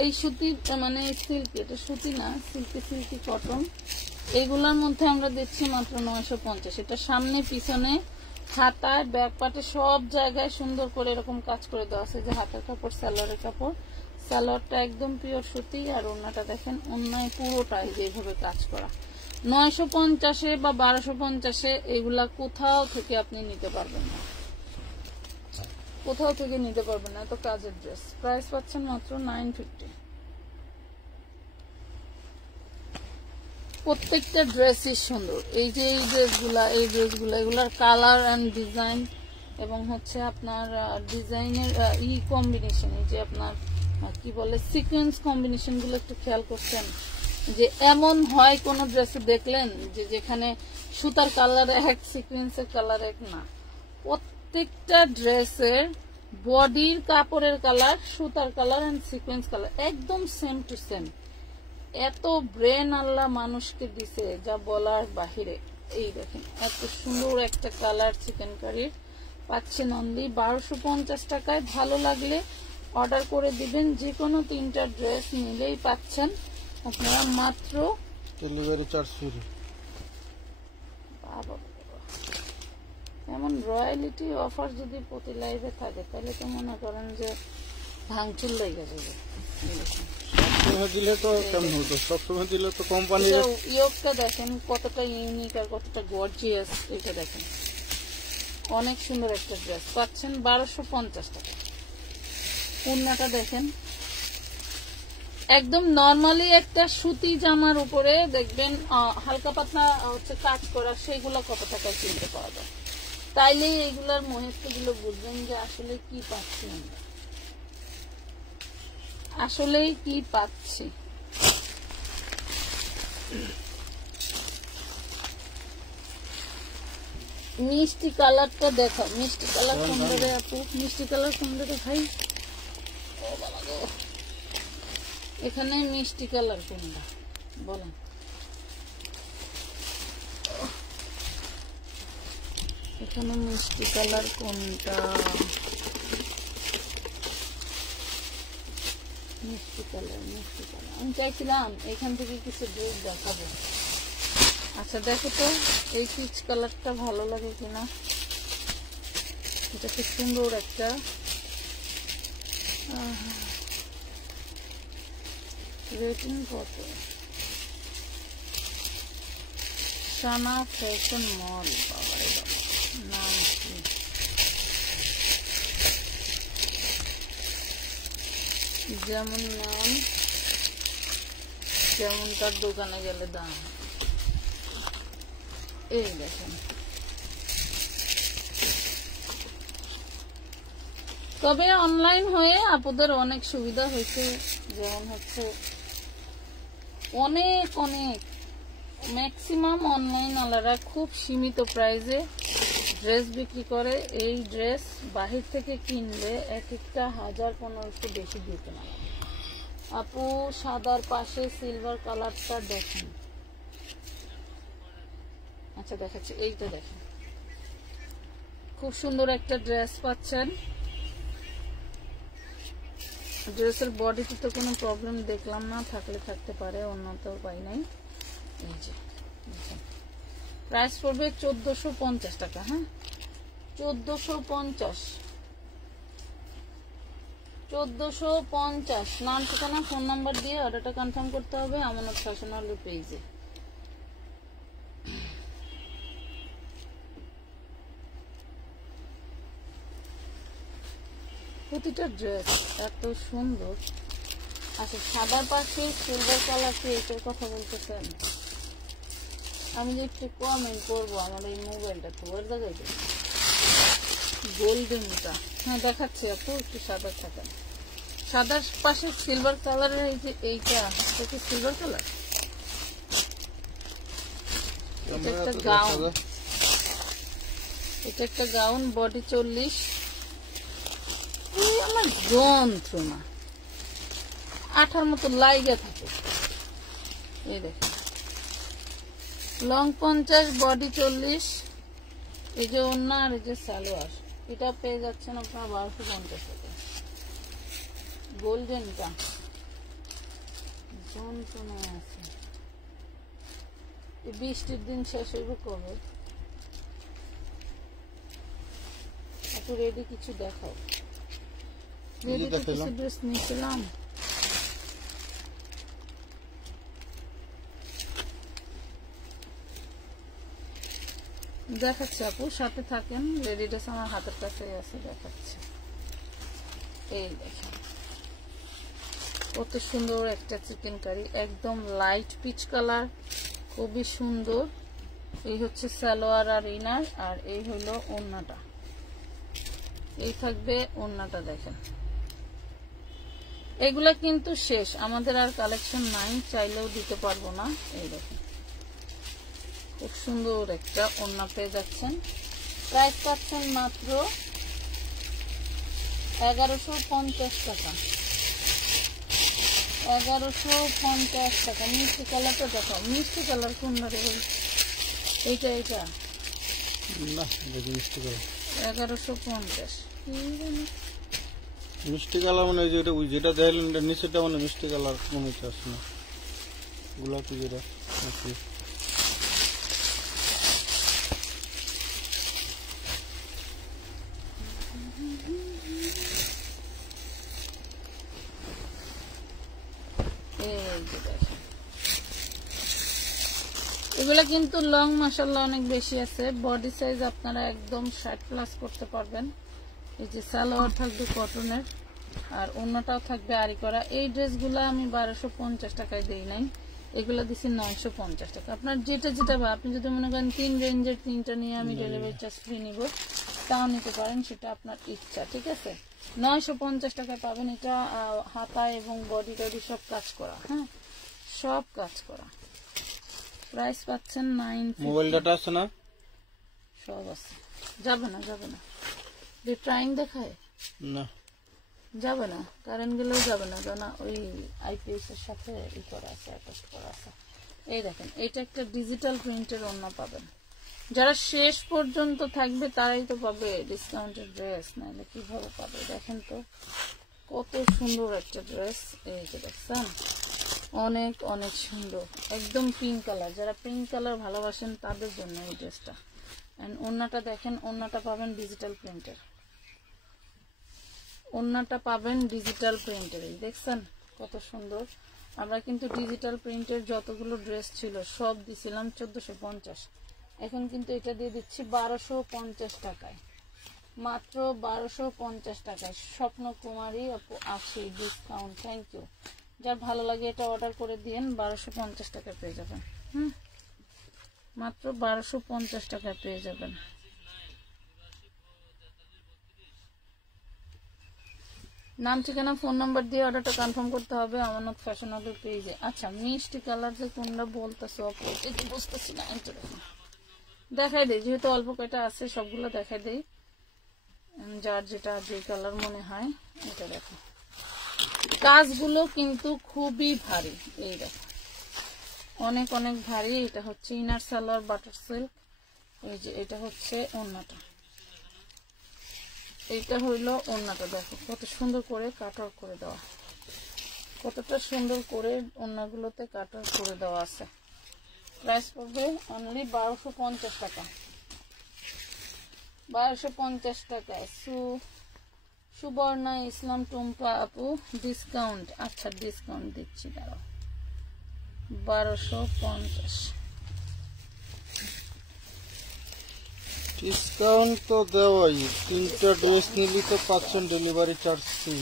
এই সুতি মানে সিল্ক, এটা সুতি না, সিল্কি কটন। এগুলার মধ্যে আমরা দিচ্ছি মাত্র 950। এটা সামনে পিছনে হাতায় ব্যাক পাটে সব জায়গায় সুন্দর করে এরকম কাজ করে দেওয়া আছে। যে হাতের কাপড়, সালোয়ারের কাপড়, সালোয়ারটা একদম পিওর সুতি, আর ওড়নাটা দেখেন ওড়নায় পুরোটাই যেভাবে কাজ করা। 950 বা 1250 এগুলা কোথাও থেকে আপনি নিতে পারবেন না, কোথাও থেকে নিতে পারবেন না, এত কাজের ড্রেস। প্রাইস পাচ্ছেন মাত্র 950। প্রত্যেকটা ড্রেসই সুন্দর। এই যে এই ড্রেসগুলা এগুলার কালার এন্ড ডিজাইন এবং হচ্ছে আপনার ডিজাইনের কম্বিনেশন, এই যে আপনার কি বলে সিকোয়েন্স কম্বিনেশন গুলো একটু খেয়াল করছেন? যে এমন হয় কোন ড্রেসে দেখলেন যে যেখানে সুতার কালার এক, সিকোয়েন্সের কালার এক না। প্রত্যেকটা ড্রেসের বডির কাপড়ের কালার, সুতার কালার এন্ড সিকোয়েন্স কালার একদম সেম টু সেম। এত ব্রেন আল্লাহ মানুষকে দিছে যা বলার বাহিরে। এই দেখেন এত সুন্দর একটা কালার চিকেন কারির পাচ্ছেন অনলি 1250 টাকায়। ভালো লাগলে অর্ডার করে দিবেন। যে কোনো 3টা ড্রেস নিলেই পাচ্ছেন আপনারা মাত্র ডেলিভারি চার্জ ফ্রি। এমন রয়্যালিটি অফার যদি প্রতি লাইভে থাকে তাহলে তো মনে করেন যে ভাঙচুর লেগে যাবে। সবসময় দিলে তো কেমন হতো, সবসময় দিলে তো কোম্পানি। ইয়োগটা দেখেন কতটা ইউনিক আর কতটা গর্জিয়াস। এটা দেখেন অনেক সুন্দর একটা ড্রেস পাচ্ছেন 1250 টাকা। ওড়নাটা দেখেন একদম নরমালি একটা সুতি জামার উপরে দেখবেন হালকা পাতলা হচ্ছে কাজ করা, সেগুলো কত টাকায় কিনতে পাওয়া যায়। তাইলে এইগুলার মহত্ব গুলো বুঝবেন যে আসলে কি পাচ্ছি আমরা, আসলে কি পাচ্ছি। মিষ্টি কালারটা দেখা, মিষ্টি কালার সুন্দর আপু, মিষ্টি কালার সুন্দর ভাই। ও বাবা গো, এখানে মিষ্টি কালার কোনটা বলেন? এখানে মিষ্টি কালার কোনটা? মিষ্টি কালার আমি চাইছিলাম এখান থেকে কিছু ড্রেস দেখাবো। আচ্ছা দেখো তো এই পিচ কালারটা ভালো লাগে কিনা। এটা খুব সুন্দর একটা রেটিং কত? সানা ফ্যাশন মল। বাবারে বাবা, নাম কি? যেমন নাম যেমন তার দোকানে গেলে দাম। এই দেখেন, তবে অনলাইন হয়ে আপুদের অনেক সুবিধা হয়েছে। যেমন হচ্ছে অনেক অনেক ম্যাক্সিমাম অনলাইন ওয়ালারা খুব সীমিত প্রাইসে ড্রেস বিক্রি করে। এই ড্রেস বাহির থেকে কিনলে এক একটা 1000-1500 বেশি দিয়ে কেনা লাগে। আপু সাদার পাশে সিলভার কালারটা দেখেন। আচ্ছা দেখাচ্ছি, এইটা দেখেন, খুব সুন্দর একটা ড্রেস পাচ্ছেন। ড্রেসের বডিতে তো কোনো প্রবলেম দেখলাম না, থাকলে থাকতে পারে, অন্য তো উপায় নাই। এই যে প্রাইস পড়বে 1450 টাকা। হ্যাঁ 1450। নাম ঠিকানা ফোন নাম্বার দিয়ে অর্ডারটা কনফার্ম করতে হবে আমানত ফ্যাশন ওয়ার্ল্ড পেজে। প্রতিটা ড্রেস এত সুন্দর। আচ্ছা সাদার পাশে সিলভার কালার কি এটার কথা বলতেছেন? আমি যে একটু কমেন্ট করবো আমার এই মোবাইলটা তো ওর জায়গায় গোল্ডেনটা। হ্যাঁ দেখাচ্ছি আপু, একটু সাদা থাকেন। সাদার পাশে সিলভার কালারের এই যে এইটা, এটা কি সিলভার কালার? এটা একটা গাউন, এটা একটা গাউন, বডি 40। আমার যন্ত্রণা আঠার মতো লাইগা থাকে। এই দেখেন লং 50, বডি 40। এই যে ওড়না আর এই যে সালোয়ার, এটা পেয়ে যাচ্ছেন আপনার 1250 টাকা। গোল্ডেনটা যন্ত্রণা আছে। এই বৃষ্টির দিন শেষ হইব কবে? একটু রেডি কিছু দেখাও। রেডি কিছু ড্রেস নিয়েছিলাম। দেখাচ্ছি আপু, সাথে থাকেন। রেডি ড্রেস আমার হাতের কাছে আছে, দেখাচ্ছি। এই দেখেন কত সুন্দর একটা চিকেন কারি, একদম লাইট পিচ কালার, খুবই সুন্দর। এই হচ্ছে সালোয়ার আর ইনার, আর এই হলো ওড়নাটা। এই থাকবে ওড়নাটা, দেখেন। এগুলা কিন্তু শেষ, আমাদের আর কালেকশন নাই, চাইলেও দিতে পারবো না। এই দেখেন খুব সুন্দর একটা ওড়না পেয়ে যাচ্ছেন। প্রাইস পাচ্ছেন মাত্র 1150 টাকা। 1150 টাকা। মিষ্টি কালারটা দেখাও, মিষ্টি কালার কোনটা রে? এইটা এইটা না, মিষ্টি কালার 1150। মিষ্টি কালার মানে যেটা ওই যেটা দেখলেন এটা নিচেটা মানে মিষ্টি কালার মনে হচ্ছে, আসছে না গোলাপি যেটা নাকি? এগুলা কিন্তু লং মাশাআল্লাহ অনেক বেশি আছে। বডি সাইজ আপনারা একদম 60+ করতে পারবেন। এই যে সালোয়ার থাকবে কটনের, আর অন্যটাও থাকবে আরি করা। এই ড্রেসগুলো আমি 1250 টাকায় দেই নাই, এগুলো দিছি 950 টাকা। আপনার যেটা যেটা আপনি যদি মনে করেন 3 রেঞ্জের 3টা নিয়ে আমি ডেলিভারি চার্জ ফ্রি নিব, তাও নিতে পারেন, সেটা আপনার ইচ্ছা। ঠিক আছে, 950 টাকায় পাবেন। এটা হাতা এবং বডি টডি সব কাজ করা। হ্যাঁ সব কাজ করা। প্রাইস পাচ্ছেন 950। মোবাইল ডাটা আছে না? সব আছে। যাবে না যাবে না। ট্রাইং দেখায় না, যাবে না, কারেন্ট গেলেও যাবে না, কেন ওই আইপিএস এর সাথে ই করা আছে, অ্যাটাচ করা আছে। এই দেখেন, এটা একটা ডিজিটাল প্রিন্টের ওড়না পাবেন। যারা শেষ পর্যন্ত থাকবে তারাই তো পাবে ডিসকাউন্টের ড্রেস, নাহলে কিভাবে পাবে? দেখেন তো কত সুন্দর একটা ড্রেস। এই যে দেখছেন, অনেক অনেক সুন্দর, একদম পিঙ্ক কালার। যারা পিঙ্ক কালার ভালোবাসেন তাদের জন্য এই ড্রেসটা। এন্ড ওড়নাটা দেখেন, ওড়নাটা পাবেন ডিজিটাল প্রিন্টের, ওড়নাটা পাবেন ডিজিটাল প্রিন্টের। দেখছেন কত সুন্দর। আমরা কিন্তু ডিজিটাল প্রিন্টের যতগুলো ড্রেস ছিল সব দিছিলাম 1450, এখন কিন্তু এটা দিয়ে দিচ্ছি 1250 টাকায়, মাত্র 1250 টাকায়। স্বপ্নকুমারী আপু 80 ডিসকাউন্ট, থ্যাংক ইউ। যার ভালো লাগে এটা অর্ডার করে দিয়েন, 1250 টাকায় পেয়ে যাবেন। মাত্র 1250 টাকায় পেয়ে যাবেন। নাম, ঠিকানা, ফোন নাম্বার দিয়ে অর্ডারটা কনফার্ম করতে হবে আমানত ফ্যাশনেবল পেজে। আচ্ছা, মিষ্টি কালার যে কোনটা বলতেছো আপু, এটা বুঝতেছি না। দেখাই দেই, যেহেতু অল্প কয়টা আছে সবগুলো দেখাই দেই, যার যেটা যে কালার মনে হয় এটা দেখো। কাজগুলো কিন্তু খুবই ভারী, এই দেখো অনেক অনেক ভারী। এটা হচ্ছে ইনার সালোয়ার বাটার সিল্ক। এই যে এটা হচ্ছে ওড়নাটা, এইটা হইলো ওড়নাটা। দেখো কত সুন্দর করে কাটওয়ার্ক করে দেওয়া, কতটা সুন্দর করে ওড়নাগুলোতে কাটওয়ার্ক করে দেওয়া আছে। প্রাইস পড়বে অনলি 1250 টাকা, 1250 টাকায়। সুবর্ণা ইসলাম টুম্পা আপু ডিসকাউন্ট, আচ্ছা ডিসকাউন্ট দিচ্ছি, দাঁড়াও, 1250 ডিসকাউন্ট তো দেওয়াই, 3টা ড্রেস নিলি তো পাচ্ছেন ডেলিভারি চার্জ ফ্রি।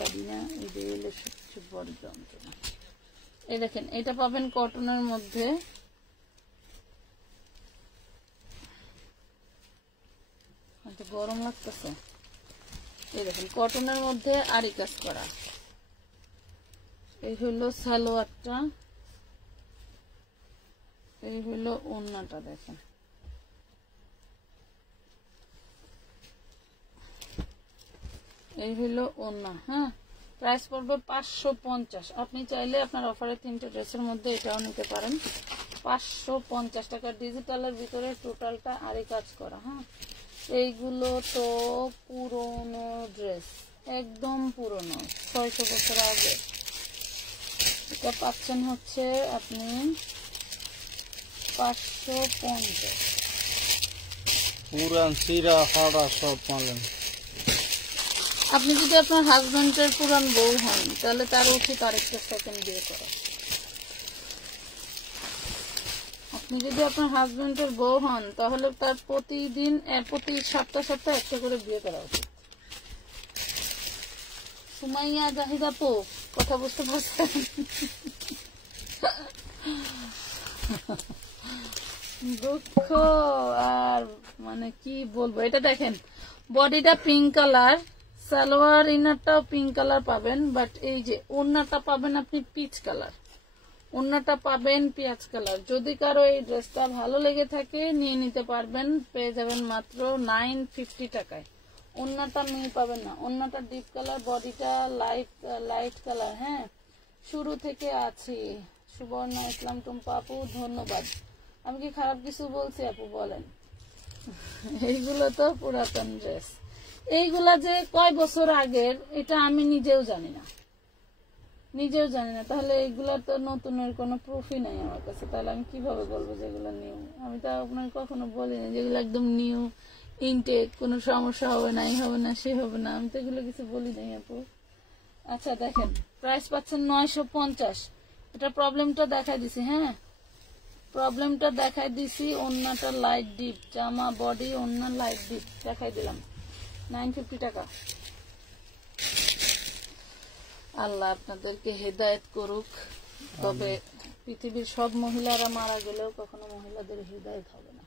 পারি না, এই হলো সবচেয়ে বড় যন্ত্রণা। এই দেখেন, এটা পাবেন কটনের মধ্যে, গরম লাগতেছে। এই দেখেন কটনের মধ্যে আরি কাজ করা। এই হলো সালোয়ারটা, এই হলো ওড়নাটা। দেখেন এই হলো ওড়না। হ্যাঁ, প্রাইস পড়বে 550। আপনি চাইলে আপনার অফারে 3টে ড্রেসের মধ্যে এটাও নিতে পারেন। 550 টাকা ডিজিটালের ভিতরে টোটালটা আরি কাজ করা। হ্যাঁ, এইগুলো তো পুরনো ড্রেস, একদম পুরনো, 600 বছর আগে। এটা পাচ্ছেন হচ্ছে আপনি 550। পুরান সিরা ফাড়া সব পালেন। আপনি যদি আপনার হাজবেন্ডের পুরান বউ হন তাহলে তার উচিত আরেকটা সেকেন্ড বিয়ে করা। আপনি যদি আপনার হাজবেন্ডের বউ হন তাহলে তার প্রতিদিন প্রতি সপ্তাহ একটা করে বিয়ে করা উচিত। সুমাইয়া জাহিদ আপু কথা বুঝতে পারছেন? দুঃখ আর মানে কি বলবো। এটা দেখেন, বডিটা পিঙ্ক কালার, সালোয়ার ইনারটাও পিঙ্ক কালার পাবেন, বাট এই যে ওড়নাটা পাবেন আপনি পিচ কালার, ওড়নাটা পাবেন পেঁয়াজ কালার। যদি কারো এই ড্রেসটা ভালো লেগে থাকে নিয়ে নিতে পারবেন, পেয়ে যাবেন মাত্র 950 টাকায়। ওড়নাটা মিল পাবেন না, ওড়নাটা ডিপ কালার, বডিটা লাইট কালার। হ্যাঁ, শুরু থেকে আছি। সুবর্ণা ইসলাম টুম্পা আপু ধন্যবাদ। আমি কি খারাপ কিছু বলছি আপু বলেন? এইগুলো তো পুরাতন ড্রেস, এইগুলা যে কয় বছর আগের এটা আমি নিজেও জানি না। তাহলে এইগুলা তো নতুনের কোনো প্রুফই নাই আমার কাছে, তাহলে আমি কিভাবে বলবো যেগুলো নিউ? আমি তো আপনাকে কখনো বলিনি যেগুলো একদম নিউ ইনটেক, কোনো সমস্যা হবে না, এই হবে না, সে হবে না, আমি তো এগুলো কিছু বলি নাই আপু। আচ্ছা দেখেন, প্রাইস পাচ্ছেন 950। এটা প্রবলেমটা দেখাই দিছি। হ্যাঁ, প্রবলেমটা দেখাই দিছি। ওড়নাটা লাইট ডিপ, জামা বডি ওড়না লাইট ডিপ দেখাই দিলাম, 950 টাকা। আল্লাহ আপনাদেরকে হেদায়েত করুক। তবে পৃথিবীর সব মহিলারা মারা গেলেও কখনো মহিলাদের হেদায়েত হবে না।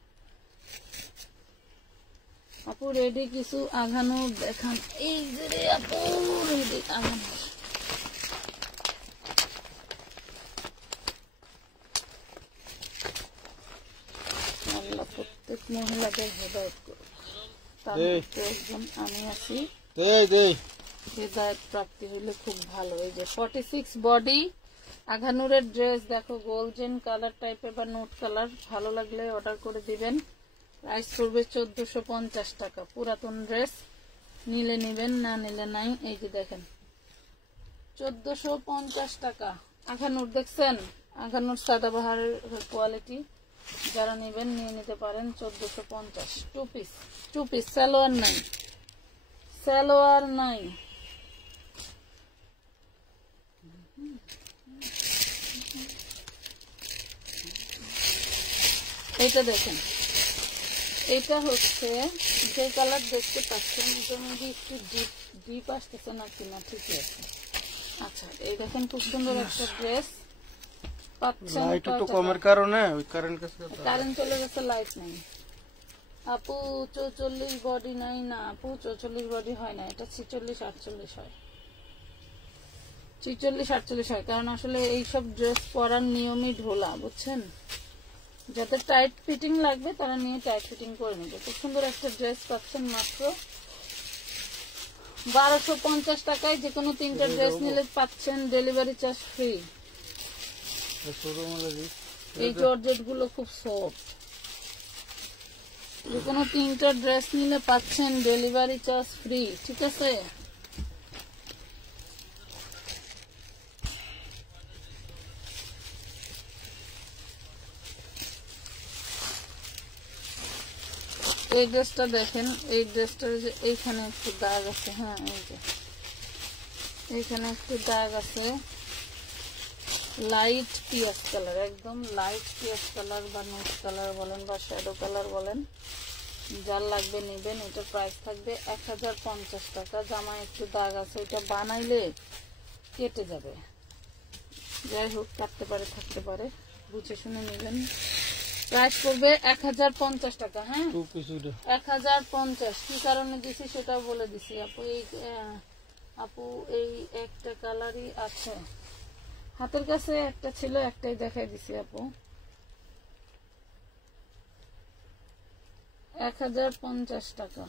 আপু রেডি কিছু আঘানো দেখান। এই যে রে আপু রেডি আঘানো, প্রত্যেক মহিলাদের হেদায়েত করুক। তার এই। মধ্যে একজন আমি আছি, দেই হেদায়েত প্রাপ্তি হইলে খুব ভালো। এই যে 46 বডি আঘানুরের ড্রেস দেখো, গোল্ডেন কালার টাইপের বা নোট কালার, ভালো লাগলে অর্ডার করে দিবেন। প্রাইস পড়বে 1450 টাকা। পুরাতন ড্রেস, নিলে নিবেন, না নিলে নাই। এই যে দেখেন 1450 টাকা আঘানুর, দেখছেন আঘানুর সাদাবাহারের কোয়ালিটি। যারা নিবেন নিয়ে নিতে পারেন। 1450 টু পিস সালোয়ার নাই, সালোয়ার নাই। এটা দেখেন, এটা হচ্ছে যে কালার দেখতে পাচ্ছেন, এটা মধ্যে একটু ডিপ আসতেছে না কিনা, ঠিকই আছে। আচ্ছা, এই দেখেন খুব সুন্দর একটা ড্রেস পাচ্ছেন। লাইট একটু কমের কারণে ওই কারেন্ট কারেন্ট চলে গেছে, লাইট নাই। আপু 44 বডি নাই, না আপু 44 বডি হয় না, এটা 46-48 হয়। 46-48 হয়, কারণ আসলে এইসব ড্রেস পরার নিয়মই ঢোলা, বুঝছেন। যাদের টাইট ফিটিং লাগবে তারা নিয়ে টাইট ফিটিং করে নেবে। খুব সুন্দর একটা ড্রেস পাচ্ছেন মাত্র 1250 টাকায়। যে কোনো 3টা ড্রেস নিলে পাচ্ছেন ডেলিভারি চার্জ ফ্রি। এই জর্জেট গুলো খুব সফট। যে কোনো 3টা ড্রেস নিলে পাচ্ছেন ডেলিভারি চার্জ ফ্রি, ঠিক আছে। এই ড্রেসটা দেখেন, এই ড্রেসটার যে এইখানে একটু দাগ আছে, হ্যাঁ এই যে এইখানে একটু দাগ আছে, লাইট পিয়াজ কালার, একদম লাইট পিয়াজ কালার বা নোট কালার বলেন বা শ্যাডো কালার বলেন, যার লাগবে নেবেন। এটার প্রাইস থাকবে 1050 টাকা। জামায় একটু দাগ আছে, এটা বানাইলে কেটে যাবে, যাই হোক কাটতে পারে থাকতে পারে, বুঝে শুনে নেবেন। প্রাইস করবে 1050 টাকা। হ্যাঁ 1050। কি কারণে দিছি সেটাও বলে দিছি। আপু এই একটা কালারই আছে, হাতের কাছে একটা ছিল, একটাই দেখাই দিছি আপু। 1050 টাকা।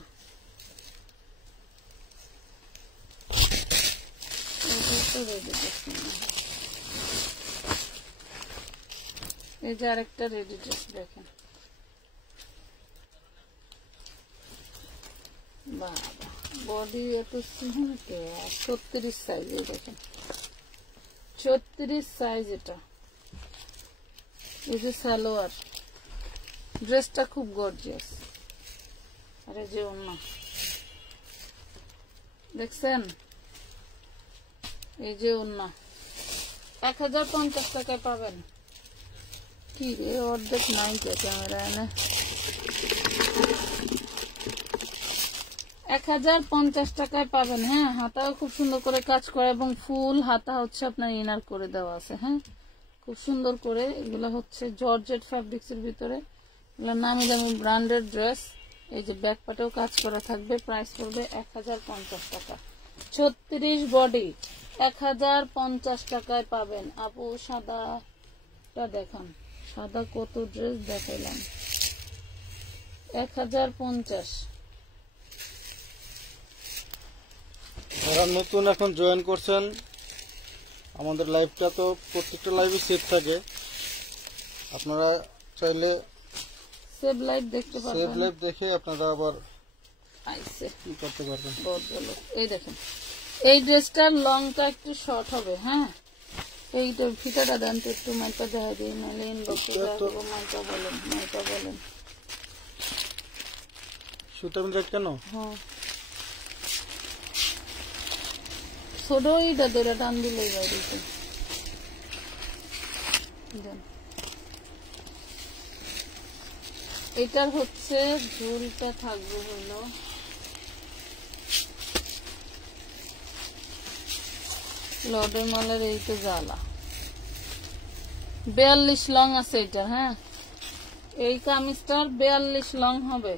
এই যে আরেকটা রেডি ড্রেস দেখেন, বাবা বডি এত সিম্পল। 36 সাইজ, এই দেখেন 36 সাইজ। এটা এই যে সালোয়ার, ড্রেসটা খুব গর্জিয়াস। আরে যে ওন্না দেখছেন, এই যে ওন্না 1050 টাকায় পাবেন। কি রে অর্ধেক নাই কে ক্যামেরা এনে। 1050 টাকায় পাবেন। হ্যাঁ, হাতাও খুব সুন্দর করে কাজ করে এবং ফুল হাতা হচ্ছে আপনার ইনার করে দেওয়া আছে। হ্যাঁ, খুব সুন্দর করে। এগুলো হচ্ছে জর্জেট ফ্যাব্রিক্স এর ভিতরে, এগুলো নামি দামি ব্র্যান্ডেড ড্রেস। এই যে ব্যাক পাটেও কাজ করা থাকবে। প্রাইস পড়বে 1050 টাকা। 36 বডি 1050 টাকায় পাবেন। আপু সাদাটা দেখান, সাদা কত ড্রেস দেখাইলাম। 1050। যারা নতুন এখন জয়েন করছেন, আমাদের লাইভটা তো প্রত্যেকটা লাইভে সেভ থাকে, আপনারা চাইলে সেভ লাইভ দেখতে সেভ পারবেন। লাইভ দেখে আপনারা আবার আইছে কি করতে পারবেন। বহুত ভালো। এই দেখেন, এই ড্রেসটার লংটা একটু শর্ট হবে। হ্যাঁ, এইটা ফিতাটা দেন তো একটু, মাইপা দেখা দিই, নাহলে ইনবক্সে দেখা দেবো। মাইপা বলেন, মাইপা বলেন। সুতার রেট কেন? হ্যাঁ, ছোট এইটা ধরে টান দিলেই বাইরেছে। এটার হচ্ছে ঝুলটা থাকবে হলো লডের মালের, এই তো জ্বালা 42 লং আছে এটা। হ্যাঁ, এই কামিজটার 42 লং হবে।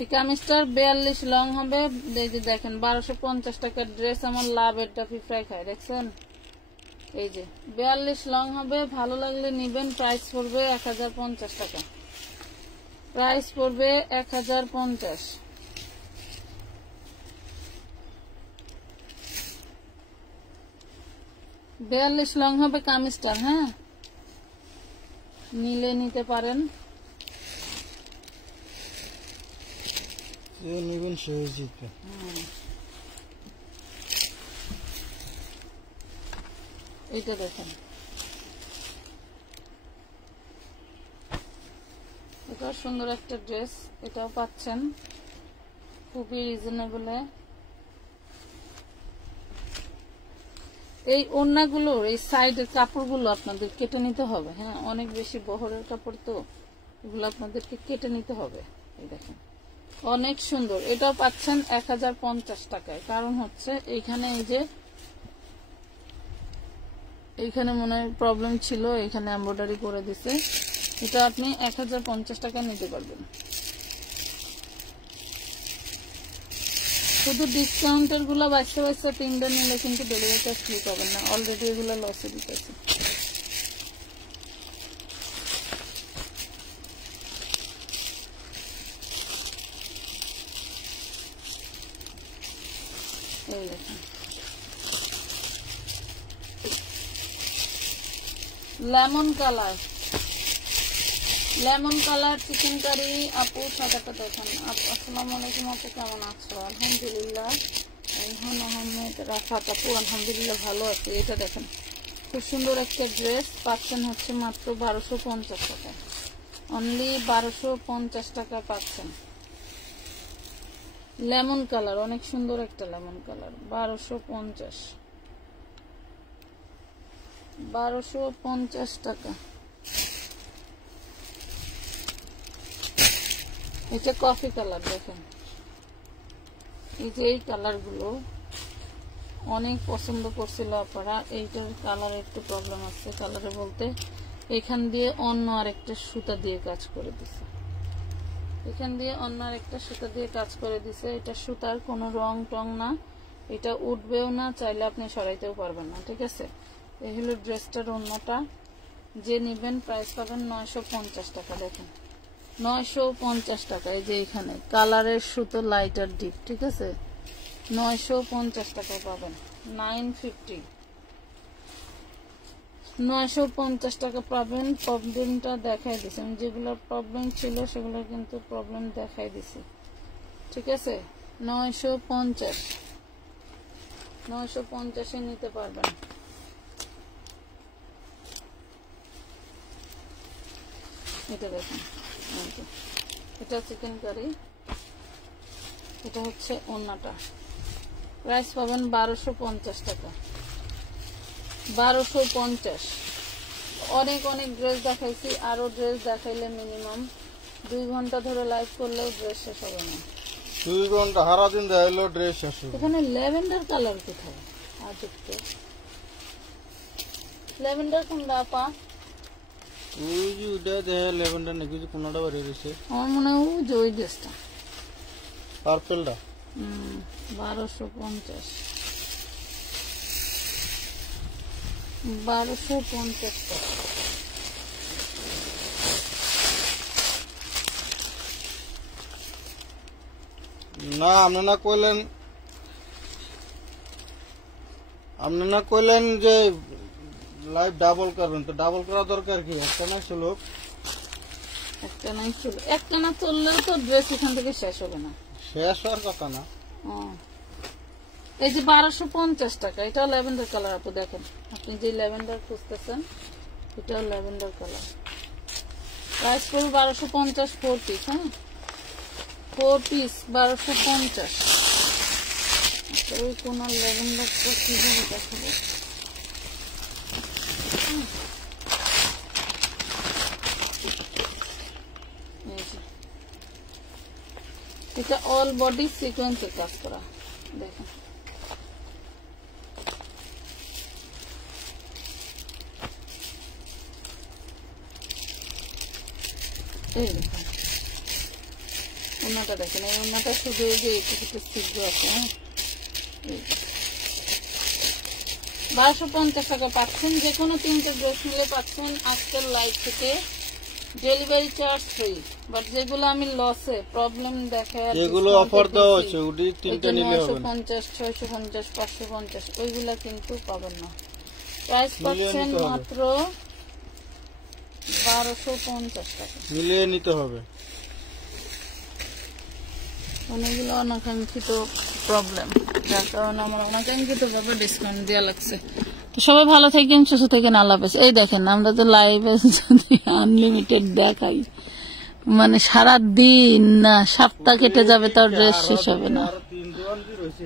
এই কামিজটার 42 লং হবে। এই যে দেখেন 1250 টাকার ড্রেস আমার লাভের টাফি ফ্রাই খায়, দেখছেন। এই যে 42 লং হবে, ভালো লাগলে নিবেন। প্রাইস পড়বে 1050 টাকা। প্রাইস পড়বে 1050। বিয়াল্লিশ লং হবে কামিজটা। হ্যাঁ, নিলে নিতে পারেন। যে নিবেন সে জিতবে। এইটা দেখেন, এটাও সুন্দর একটা ড্রেস, এটাও পাচ্ছেন খুবই রিজনেবলে। এই ওড়নাগুলোর এই সাইডের কাপড়গুলো আপনাদের কেটে নিতে হবে। হ্যাঁ, অনেক বেশি বহরের কাপড় তো, এগুলো আপনাদেরকে কেটে নিতে হবে। এই দেখেন, অনেক সুন্দর। এটাও পাচ্ছেন 1050 টাকায়। কারণ হচ্ছে এইখানে এই যে এইখানে মনে হয় প্রবলেম ছিল, এখানে এমব্রয়ডারি করে দিছে। এটা আপনি 1050 টাকা নিতে পারবেন। শুধু ডিসকাউন্টের গুলো বাঁচতে বাঁচতে 3টা নিলে কিন্তু ডেলিভারি চার্জ ফ্রি পাবেন না, অলরেডি এগুলো লসে দিতেছে। এই দেখেন, lemon colour, lemon colour chikankari. আপু সাদাটা দেখেন। আসসালামু আলাইকুম আপু, কেমন আছো? আলহামদুলিল্লাহ। রেহান আহমেদ রাফাত আপু, আলহামদুলিল্লাহ ভালো আছে। এটা দেখেন, খুব সুন্দর একটা ড্রেস পাচ্ছেন হচ্ছে মাত্র 1250 টাকায়। অনলি 1250 টাকা পাচ্ছেন। লেমন কালার, অনেক সুন্দর একটা লেমন কালার। 1250 টাকা। এটা কফি কালার দেখেন। এই যে এই কালার গুলো অনেক পছন্দ করছিল আপনারা। এইটার কালার একটু প্রবলেম আছে, কালারে বলতে এখান দিয়ে অন্য আরেকটা সুতা দিয়ে কাজ করে দিছে। এখান দিয়ে অন্য আরেকটা সুতা দিয়ে কাজ করে দিছে। এটা সুতার কোনো রং টং না, এটা উঠবেও না, চাইলে আপনি সরাইতেও পারবেন না। ঠিক আছে, এই হলো ড্রেসটার অন্যটা। যে নিবেন প্রাইস পাবেন 950 টাকা। দেখেন 950 টাকা। এই যে এখানে কালারের সুতো লাইট আর ডিপ। ঠিক আছে, 950 টাকায় পাবেন। 950 টাকা পাবেন। প্রবলেমটা দেখাই দিছি আমি, যেগুলো প্রবলেম ছিল সেগুলো কিন্তু প্রবলেম দেখাই দিছি। ঠিক আছে, 950 নিতে পারবেন। এটা দেখেন, এটা চিকেন কারি, এটা হচ্ছে ওড়নাটা। প্রাইস পাবেন 1250 টাকা। 1250। অনেক অনেক ড্রেস দেখাইছি, আরো ড্রেস দেখাইলে মিনিমাম 2 ঘন্টা ধরে লাইভ করলেও ড্রেস শেষ হবে না। 2 ঘন্টা সারা দিন দেখাইলো ড্রেস শেষ হবে। এখানে ল্যাভেন্ডার কালার কোথায়? আজকে ল্যাভেন্ডার কোনটা আপা? ওই যে ওটা দেখে লেভেনটা নাকি যে কোনটা বাড়ি রয়েছে, আমার মনে হয় ওই যে ওই ড্রেসটা পার্পেলটা। 1250। 1250 টাকা। না আপনি না কইলেন যে লাইভ ডাবল করবেন, তো ডাবল করা দরকার কি? একটা না ছিল, একটা নাই চলে, একটা না চললেও তো ড্রেস এখান থেকে শেষ হবে না। শেষ হওয়ার কথা না। এই যে 1250 টাকা, এটাও ল্যাভেন্ডার কালার। আপু দেখেন, আপনি যে ল্যাভেন্ডার খুঁজতেছেন এটাও ল্যাভেন্ডার কালার। প্রাইস পড়বে 1250। 4 পিস। হ্যাঁ, 4 পিস 1250। ওই কোন ল্যাভেন্ডারটা কিভাবে দেখাবো? এটা অল বডি সিকোয়েন্সের কাজ করা। দেখেন, এই দেখেন ওনাটা দেখেন, এই ওনাটা শুধু এই যে একটু ছিদ্র আছে। হ্যাঁ, 1250 টাকা পাচ্ছেন। যে কোনো 3টে ড্রেস নিলে পাচ্ছেন আজকের লাইভ থেকে ডেলিভারি চার্জ ফ্রি। বাট যেগুলো আমি লসে প্রবলেম দেখে যেগুলো অফার দেওয়া হচ্ছে ওটি তিনটা নিলে হবে না। 950, 650, 550 ওইগুলা কিন্তু পাবেন না। প্রাইস মিলিয়ে পাচ্ছেন নিতে হবে। মাত্র 1250 টাকা। মিলিয়ে নিতে হবে। অনেকগুলো অনাকাঙ্ক্ষিত প্রবলেম, যার কারণে আমার অনাকাঙ্ক্ষিত ভাবে ডিসকাউন্ট দেওয়া লাগছে। তো সবাই ভালো থাকেন, সুস্থ থাকেন, আল্লাহ হাফেজ। এই দেখেন আমরা তো লাইভে যদি আনলিমিটেড দেখাই মানে সারা দিন না সপ্তাহ কেটে যাবে, তার ড্রেস শেষ হবে না। আর 3 দোকান কি রয়েছে?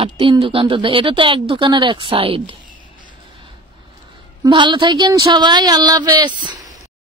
আর 3 দোকান তো এটা তো এক দোকানের এক সাইড। ভালো থাকেন সবাই, আল্লাহ হাফেজ।